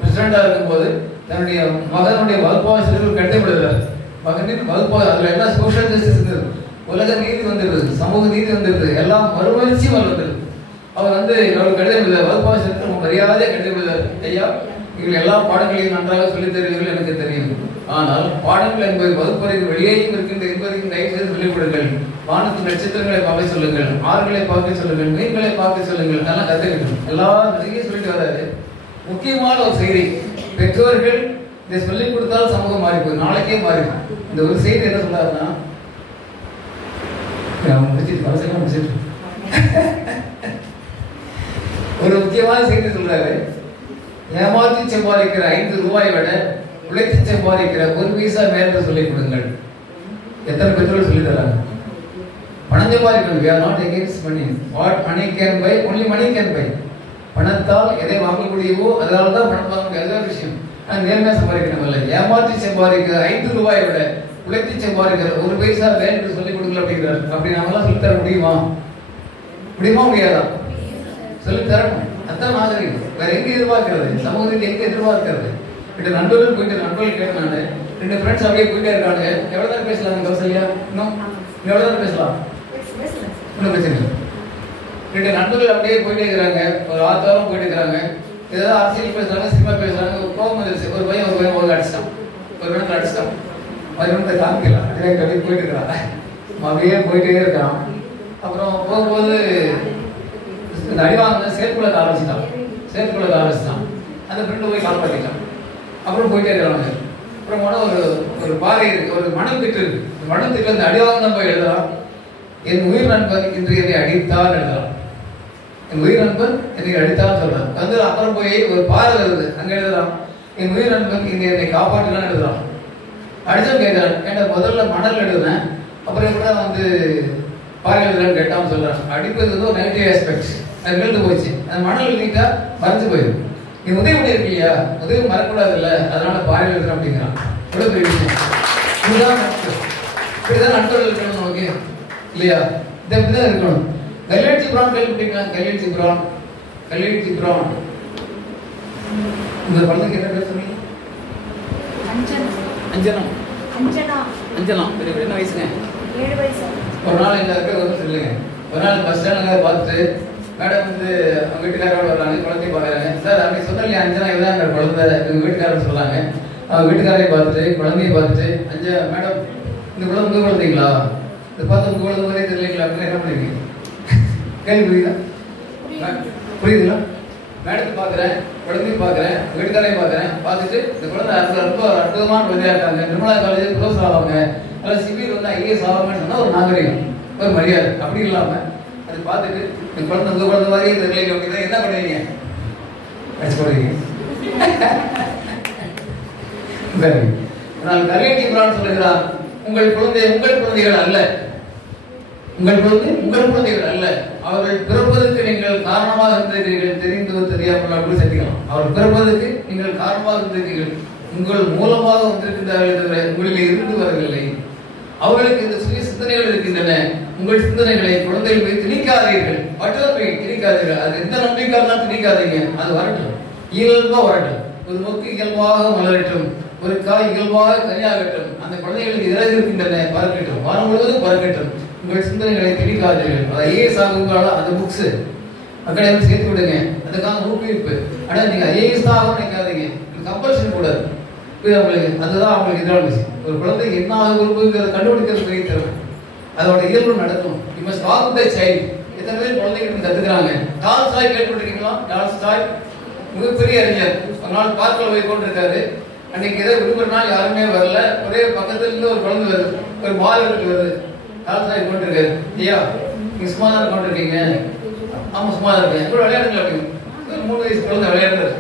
பிரசிடண்டா இருக்கும்போது தன்னுடைய மகனுடைய வகுப்பாசிரியர்கள் கட்டுப்படுகிறார். மகனின் வகுப்பாக அதுல எல்லாம் சோசியல் ஜஸ்டிஸ் இருந்தது, உலக நீதி வந்துருது, சமூக நீதி வந்துருது, எல்லாம் மறுமலர்ச்சியும் வந்துருது. அவர் வந்து அவர் கடிதம் எழுத வகுப்பாசிரியர் ரொம்ப மரியாதையாக கடிதம் எழுதார். ஐயா, நீங்கள் எல்லா பாடங்களையும் நன்றாக சொல்லித் தருவீர்கள் எனக்கு தெரியும். ஆனால் பாடங்கள் என்பது வகுப்பறைக்கு வெளியேயும் இருக்கின்ற என்பதையும் தயவு செய்து சொல்லிக் கொடுங்கள். வானத்தின் நட்சத்திரங்களை பார்க்க சொல்லுங்கள், ஆறுகளை பார்க்க சொல்லுங்கள், மீன்களை பார்க்க சொல்லுங்கள், நல்லா கத்துக்கணும். எல்லாம் நிறைய சொல்லிட்டு வராது. முக்கியமான ஒரு செய்தி, பெற்றோர்கள் இதை சொல்லிக் கொடுத்தால் சமூகம் மாறி போய் நாளைக்கே மாறி. இந்த ஒரு செய்தி என்ன சொல்லாருன்னா, ஒரு முக்கியமான செய்தி சொல்றாரு. ஏமாற்றி சம்பாதிக்கிற 5 ரூபாயை விட உழைத்து சம்பாதிக்கிற 1 பைசா மேல சொல்லிக் கொடுங்கள். எத்தனை பெற்றோர்கள் சொல்லி தராங்க? பணம் சம்பாதிக்கணும். we are not against money. what money can buy, only money can buy. பணத்தால் எதை வாங்கக்கூடியவோ அதனால தான் பணம் வாங்க முடியும், அதுதான் விஷயம். நேர்மையா சம்பாதிக்கணும் இல்லை. ஏமாற்றி சம்பாதிக்கிற 5 ரூபாயை விட உழைத்து சம்பாதிக்கிற 1 பைசா வேலை சொல்லிக் கொடுக்கல அப்படிங்கிறார். அப்படி நம்மளாம் சொல்லித்தர முடியுமா? முடியுமா முடியாதா? சொல்லி தரணும். அதான் நாகரிகம். வேற எங்க எதிர்பார்க்கிறது? சமூகத்துக்கு எங்க எதிர்பார்க்கிறது? ரெண்டு நண்பர்கள் கேட்டேன் நானு. 2 ஃப்ரெண்ட்ஸ் அப்படியே போயிட்டே இருக்காங்க. எவ்வளவு நேரம் பேசலாம் கௌசல்யா? இன்னும் எவ்வளவு நேரம் பேசலாம்? ஒன்றும் பிரச்சனை இல்லை. 2 நண்பர்கள் அப்படியே போயிட்டே இருக்கிறாங்க. ஒரு ஆத்தாரம் போயிட்டு இருக்கிறாங்க. ஏதாவது அரசியல் பேசுறாங்க, சினிமா பேசுறாங்க. கோபம் வந்துருச்சு. ஒரு பையன் ஒரு அடிச்சிட்டான், ஒரு இடத்துல அடிச்சிட்டான். மறுபடியும் காமிக்கலாம். அப்படியே போயிட்டு இருக்கிறாங்க. அப்படியே போயிட்டே இருக்கான். அப்புறம் போகும்போது இந்த அடிவாங்க சேர்க்குள்ள ஆரம்பிச்சிட்டான். அந்த ஃப்ரெண்டு போய் காப்பாற்றிட்டான். அப்புறம் போயிட்டே இருக்கிறாங்க. அப்புறம் ஒரு பாறை இருக்கு, ஒரு மணல் திட்டு இருக்கு. மணல் திட்டு அந்த அடிவாங்க போய் எழுதுறான். என் உயிர் நண்பன் இன்று என்னை அடித்தான் எழுதுறான். என் உயிர் நண்பன் என்னை அடித்தான் சொல்றான். வந்து அப்புறம் போய் ஒரு பாறை வருது, அங்க எழுதுறான். என் உயிர் நண்பன் இன்று என்னை காப்பாற்றினான் எழுதுறான். அடிச்சா கேட்கிறான், ஏன்னா முதல்ல மணல் எழுதுனேன், அப்புறம் எப்படிதான் வந்து பாறை எழுதுறான்னு கேட்டான்னு சொல்றான். அடிப்பது வந்து ஒரு நெகட்டிவ் ஆஸ்பெக்ட். அது எழுந்து போச்சு. அந்த மணல் எழுதிட்டா மறைஞ்சு போயிடும். நீ உதவி பண்ணி இருக்கீங்க, உதவி மறக்கூடாது இல்ல, அதனால பாறை எழுதுறேன் அப்படிங்கிறான். எவ்வளவு பெரிய விஷயம். இப்படிதான் நண்பர்கள் இருக்கணும் நமக்கு இல்லையா? இது அப்படிதான் இருக்கணும். கல்யாணி ஜிப்ரான் கேள்விப்பட்டீங்களா? கல்யாணி ஜிப்ரான் இந்த குழந்தைக்கு என்ன பேர் சொன்னீங்க? அஞ்சனா. அஞ்சனா. அஞ்சனா. என்ன வயசுங்க? 7 வயசு. ஒரு நாள் எங்க இருக்க வந்து சொல்லுங்க. ஒரு நாள் பஸ் ஸ்டாண்ட்ல பார்த்துட்டு மேடம் வந்து அவங்க வீட்டுக்காரோட வர்றாங்க, குழந்தைய பார்க்குறாங்க. சார் அப்படி சொன்னீங்க அஞ்சனா இதுதான் குழந்தை, எங்கள் வீட்டுக்காரர் சொல்கிறாங்க. அவங்க வீட்டுக்காரையை பார்த்துட்டு குழந்தைய பார்த்துட்டு மேடம் இந்த குழந்தை உங்கள் குழந்தைங்களா, இதை பார்த்து உங்கள் குழந்தை மாதிரியே தெரியலைங்களா அப்படின்னு என்ன பண்ணுவீங்க? கேள்வி புரியுதா? புரியுதுங்களா? மேடத்தை பார்க்குறேன், குழந்தைய பார்க்குறேன், வீட்டுக்காரையும் பார்க்குறேன், பார்த்துட்டு இந்த குழந்தை ரொம்ப அற்புதமான குழந்தையா இருக்காங்க, நிர்மலா காலேஜ் ப்ரொஃபஸர் ஆவாங்க, அதில் சிபிர் வந்து ஐஏஎஸ் ஆவாங்கன்னு சொன்னால் ஒரு நாகரிகம், ஒரு மரியாதை. அப்படி இல்லாமல் அது பார்த்துட்டு இந்த குழந்தை உங்கள் குழந்தை மாதிரியே தெரியல அப்படின்னா என்ன பண்ணுவீங்க? அடிச்சு போடுவீங்க. சரி, நான் கல்யாணி புரான் சொல்லுகிறான், உங்கள் குழந்தைகள் அல்ல, உங்கள் குழந்தைகள் அல்ல, அவர்கள் பிறப்பதற்கு நீங்கள் காரணமாக இருந்தீர்கள், தெரிந்தோ தெரியாமல் அப்படி சந்திக்கலாம். அவர்கள் பிறப்பதற்கு நீங்கள் காரணமாக இருந்தீர்கள், உங்கள் மூலமாக வந்திருக்கின்றார்கள் தவிர உங்களில் இருந்து வரவில்லை. அவர்களுக்கு இந்த சுய சிந்தனைகள் இருக்கின்றன. உங்கள் சிந்தனைகளை குழந்தைகள் போய் திணிக்காதீர்கள், மற்றவர் போய் திணிக்காதீர்கள். அது எந்த நம்பிக்கையால் திணிக்காதீங்க, அது வரட்டும், இயல்பா வரட்டும். ஒரு மொக்கு இயல்பாக மலரட்டும், ஒரு காய் இயல்பாக கனியாகட்டும். அந்த குழந்தைகளுக்கு இறகு இருக்கின்றன, பறக்கட்டும், வாரம் முழுவதும் பறக்கட்டும். உங்கள் சிந்தனைகளை திணிக்காதீர்கள். அதை ஐஏஎஸ் ஆகுங்களா அந்த புக்ஸ் அகாடமி சேர்த்து விடுங்க, அதுக்கான ஊக்குவிப்பு. ஆனால் நீங்க ஐஏஎஸ் தான் ஆகும் நினைக்காதீங்க, கம்பல்ஷன் கூடாது. அவங்களுக்கு அதுதான் அவங்களுக்கு எதிரான விஷயம். ஒரு குழந்தை என்ன ஆக விரும்புங்கிறத கண்டுபிடிக்கிறது பெரிய திறமை, அதோட இயல்பு நடக்கும். You must walk the child. எத்தனை பேர் குழந்தைகள் கத்துக்கிறாங்க? டால்ஸ்டாய் கேள்விப்பட்டிருக்கீங்களா? டால்ஸ்டாய் மிகப்பெரிய அறிஞர். ஒரு நாள் பார்க்கல போய் கொண்டிருக்காரு. அன்னைக்கு ஏதோ விடுமுறை நாள், யாருமே வரல. ஒரே பக்கத்துல இருந்து ஒரு குழந்தை வருது, ஒரு பால் வருது. டால்ஸ்டாய் கொண்டிருக்காரு. ஐயா நீங்க சும்மா தான் கொண்டிருக்கீங்க? ஆமா சும்மா தான் இருக்கேன். கூட விளையாடுங்க அப்படின்னு. 3 வயசு குழந்தை விளையாடுறாரு.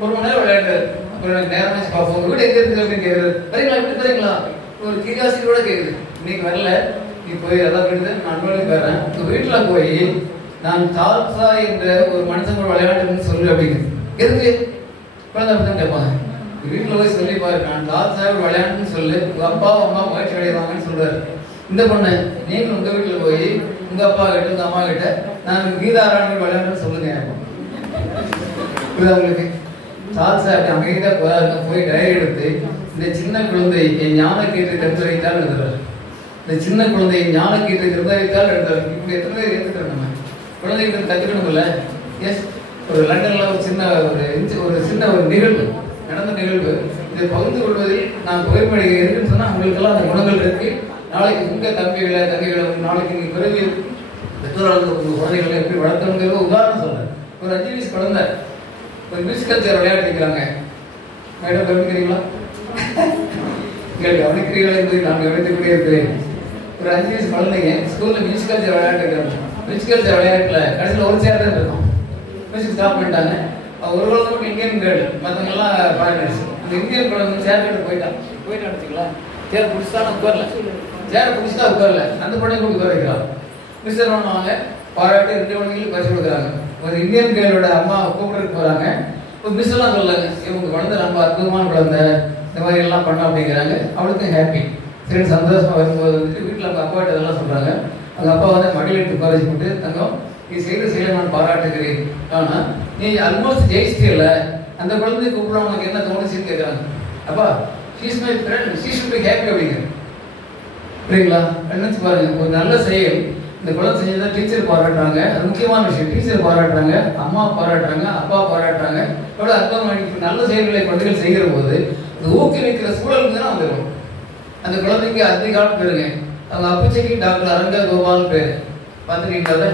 1 மணி நேரம் விளையாடுறாரு. அப்புறம் எனக்கு நேரமா பார்ப்போம், உங்க வீடு எங்க இருக்கு அப்படின்னு கேட்குறது. வரீங்களா, இப்படி தரீங்களா? ஒரு கிரியாசிட்டியோட கேட்குது. இன்னைக்கு வரல, நீ போய் அதான் வீடு நான் போயிடுறேன். உங்க வீட்டுல போய் நான் டால்சா என்ற ஒரு மனுஷன் கூட விளையாடுன்னு சொல்லு அப்படிங்குது. எதுக்கு குழந்தை அப்படிதான் கேட்பாங்க. வீட்டுல போய் சொல்லி பாரு, நான் டால்சா விளையாடுன்னு சொல்லு, உங்க அப்பா அம்மா முயற்சி அடைவாங்கன்னு சொல்றாரு. இந்த பொண்ணு நீங்க உங்க வீட்டுல போய் உங்க அப்பா கிட்ட உங்க அம்மா கிட்ட நான் கீதாராணி விளையாடுன்னு சொல்லுங்க. உங்களுக்கு டால்சா அப்படி அமைதியா போய் டைரி எடுத்து இந்த சின்ன குழந்தை என் ஞான கீற்றை கருத்து வைத்தால் எழுதுறாரு. இந்த சின்ன குழந்தை ஞான கீற்றை கருத்து வைத்தால் எழுதுறாரு. இப்படி எத்தனை பேர் ஏற்றுக்கிறோம்? நம்ம குழந்தைகிட்ட கற்றுக்கணும்ல. எஸ், ஒரு லண்டன்ல ஒரு சின்ன நிகழ்வு நடந்த நிகழ்வு. இதை பகிர்ந்து கொள்வதில் நான் புகைப்படை இருக்குன்னு சொன்னா உங்களுக்கெல்லாம் அந்த குணங்கள் இருக்கு. நாளைக்கு உங்க தம்பிகளை தங்கைகளை நாளைக்கு நீங்க பிறகு பெற்றோர்கள் உங்க குழந்தைகளை எப்படி வளர்க்கணுங்கிறது உதாரணம் சொல்றேன். ஒரு 5 வயசு குழந்தை ஒரு மியூசிக்கல் சேர் விளையாடுறீங்க. மேடம் கவனிக்கிறீங்களா? நீங்கள் கவனிக்கிறீங்களா என்பதை நான் கவனித்துக் கொண்டே இருக்கிறேன். ஒரு 5 வயசு குழந்தைங்க ஸ்கூல்ல மியூசிக்கல் சேர் விளையாட்டுக்கிறாங்க. மியூசிக்கல் சேர் விளையாட்டுல கடைசியில் ஒரு சேர் தான் இருக்கும். மியூசிக் ஸ்டாப் பண்ணிட்டாங்க. ஒரு குழந்தை மட்டும் இந்தியன் கேர்ள், மற்றவங்க எல்லாம் ஃபாரினர்ஸ். அந்த இந்தியன் குழந்தை சேர் கேட்டு போயிட்டு அடிச்சுங்களா, சேர் பிடிச்சிட்டாலும் உட்காரல, சேரை பிடிச்சிட்டா உட்காரல. அந்த பொண்ணை கூட உட்கார வைக்கிறாங்க. மிஸ்டர் பண்ணுவாங்க, பாராட்டு 2 குழந்தைகளும் பரிசு கொடுக்குறாங்க. ஒரு இந்தியன் கேர்ளோட அம்மா கூப்பிட்டு போறாங்க. ஒரு மிஸ் எல்லாம் சொல்லலாங்க, இவங்க குழந்தை ரொம்ப அற்புதமான குழந்தை, இந்த மாதிரி எல்லாம் பண்ணோம் அப்படிங்கிறாங்க. அவளுக்கும் ஹாப்பி, சரி சந்தோஷமா வரும்போது வந்துட்டு வீட்டில் அவங்க அப்பாட்ட இதெல்லாம் சொல்றாங்க. அவங்க அப்பா வந்து மடியில் எடுத்து உட்கார வச்சு போட்டு, தங்கம் நீ செய்த செயலை நான் பாராட்டுகிறேன், ஆனா நீ ஆல்மோஸ்ட் ஜெயிச்சிட்டியல்ல, அந்த குழந்தைய கூப்பிட உனக்கு என்ன தோணுச்சுன்னு கேட்கறாங்க. அப்பா she's my friend, she should be happy அப்படிங்க. புரியுங்களா? நினைச்சு பாருங்க, ஒரு நல்ல செயல் இந்த குழந்தை செஞ்சதா டீச்சர் பாராட்டுறாங்க. அது முக்கியமான விஷயம். டீச்சர் பாராட்டுறாங்க, அம்மா பாராட்டுறாங்க, அப்பா பாராட்டுறாங்க. எவ்வளவு அற்புதமான நல்ல செயல்களை குழந்தைகள் செய்கிற போது அது ஊக்குவிக்கிற சூழலுக்கு தான் வந்துடும். அந்த குழந்தைக்கு அதிகாலம் பேருங்க. அவங்க அப்பச்சிக்கு டாக்டர் அரங்க கோபால் பேரு. பார்த்துருக்கீங்களா?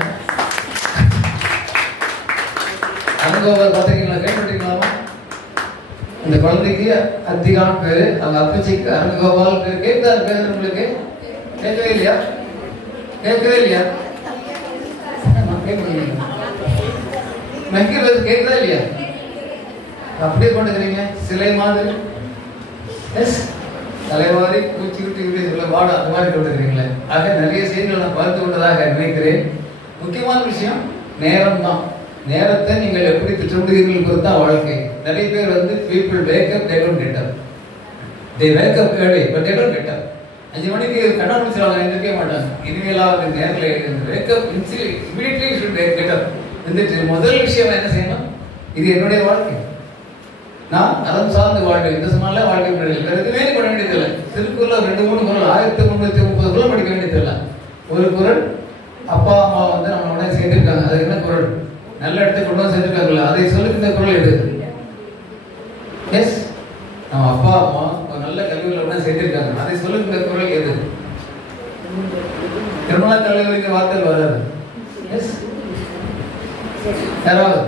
அரங்கோபால் பார்த்துருக்கீங்களா? கேள்விப்பட்டிருக்கலாமா? இந்த குழந்தைக்கு அதிகாலம் பேரு, அவங்க அப்பச்சிக்கு அரங்கோபால் பேரு. கேட்குதா பேர் உங்களுக்கு? கேட்கவே இல்லையா? கேட்கவே இல்லையா? கேட்குதா இல்லையா? அப்படியே கொண்டுக்கிறீங்க சிலை மாதிரி. எஸ், தலைவாரி பூச்சி குட்டி சொல்ல வாடா அந்த மாதிரி கொண்டுக்கிறீங்களே. ஆக நிறைய செய்திகளை நான் பார்த்து கொண்டதாக நினைக்கிறேன். முக்கியமான விஷயம் நேரம் தான். நேரத்தை நீங்கள் எப்படி திட்டமிடுகிறீர்கள் பொறுத்து தான் வாழ்க்கை. நிறைய பேர் வந்து people wake up, they don't get up. They wake up early, but they don't get up. 5 மணிக்கு கண்ணா முடிச்சிருவாங்க, எந்திரிக்க மாட்டாங்க. இனிமேலாவது நேரில் wake up, immediately you should get up. வந்துட்டு முதல் விஷயம் என்ன செய்யணும்? இது என்னுடைய வாழ்க்கை. நான் அறம் சார்ந்து வாழ்வேன். இந்த சொன்னால வாழ்க்கை முறையில் வேற எதுவுமே பண்ண வேண்டியதில்லை. திருக்குறள் 2-3 குறள் 1330 குறள் படிக்க வேண்டியதில்லை. ஒரு குறள் அப்பா அம்மா வந்து நம்ம உடனே சேர்த்திருக்காங்க. அது என்ன குறள்? நல்ல இடத்துக்கு கொண்டு வந்து சேர்த்திருக்காங்கல்ல, அதை சொல்லி இந்த குறள் எது? எஸ், நம்ம அப்பா அம்மா ஒரு நல்ல கல்வியில் உடனே சேர்த்திருக்காங்க. அதை சொல்லி இந்த குறள் எது? திருமண கல்விக்கு வார்த்தை வராது. எஸ், யாராவது?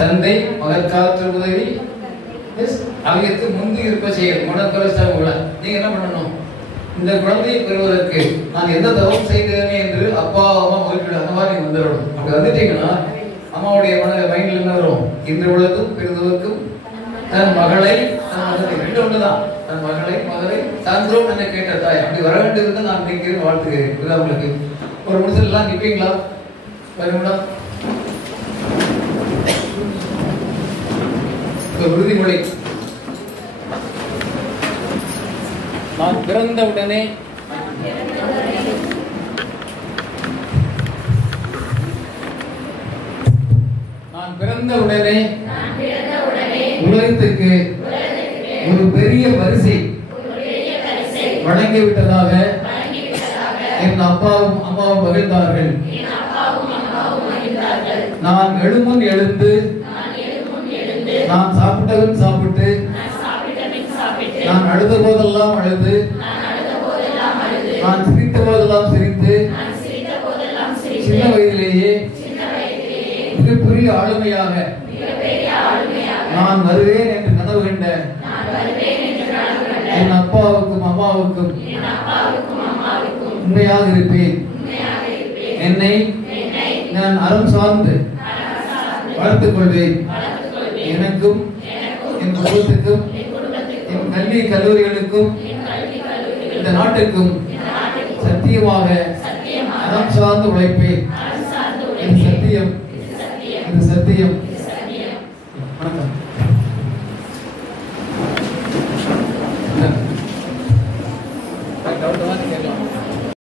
தந்தை மகன் காற்று உதவி. எஸ், அவையத்து முந்தி இருப்ப செயல் மனக்கலஸ்டாக உள்ள. நீங்க என்ன பண்ணணும்? இந்த குழந்தையை பெறுவதற்கு நான் எந்த தவம் செய்தேனே என்று அப்பா அம்மா மகிழ்ச்சி அந்த மாதிரி நீங்க வந்துடணும். அப்படி வந்துட்டீங்கன்னா அம்மாவுடைய மைண்ட்ல என்ன வரும்? இன்று உலகம் பெறுவதற்கும் தன் மகளை தன் மகனை ரெண்டு ஒன்றுதான். தன் மகளை மகளை சான்றோம் என்ன கேட்ட தாய். அப்படி வர வேண்டியது நான் நினைக்கிறேன். வாழ்த்துக்கிறேன். இதுதான் உங்களுக்கு ஒரு நிமிஷம் எல்லாம் நிற்பீங்களா? வருங்களா? உறுதிமொழி. நான் பிறந்தவுடனே உலகத்துக்கு ஒரு பெரிய பரிசை வழங்கிவிட்டதாக என் அப்பாவும் அம்மாவும் மகிழ்ந்தார்கள். நான் எழுமுன் எழுந்து நான் சாப்பிட்டதும் சாப்பிட்டு நான் அழுத போதெல்லாம் அழுது நான் சிரித்த போதெல்லாம் சிரித்து சின்ன வயதிலேயே மிகப்பெரிய ஆளுமையாக நான் வருவேன் என்று கனவு கண்ட என் அப்பாவுக்கும் அம்மாவுக்கும் உண்மையாக இருப்பேன். என்னை நான் அறம் சார்ந்து வளர்த்துக் கொள்வேன். எனக்கும் என் குடும்பத்துக்கும் என் கல்வி கல்லூரிகளுக்கும் இந்த நாட்டுக்கும் சத்தியமாக அறம் சார்ந்து உழைப்பேன். இது சத்தியம், இது சத்தியம். வணக்கம்.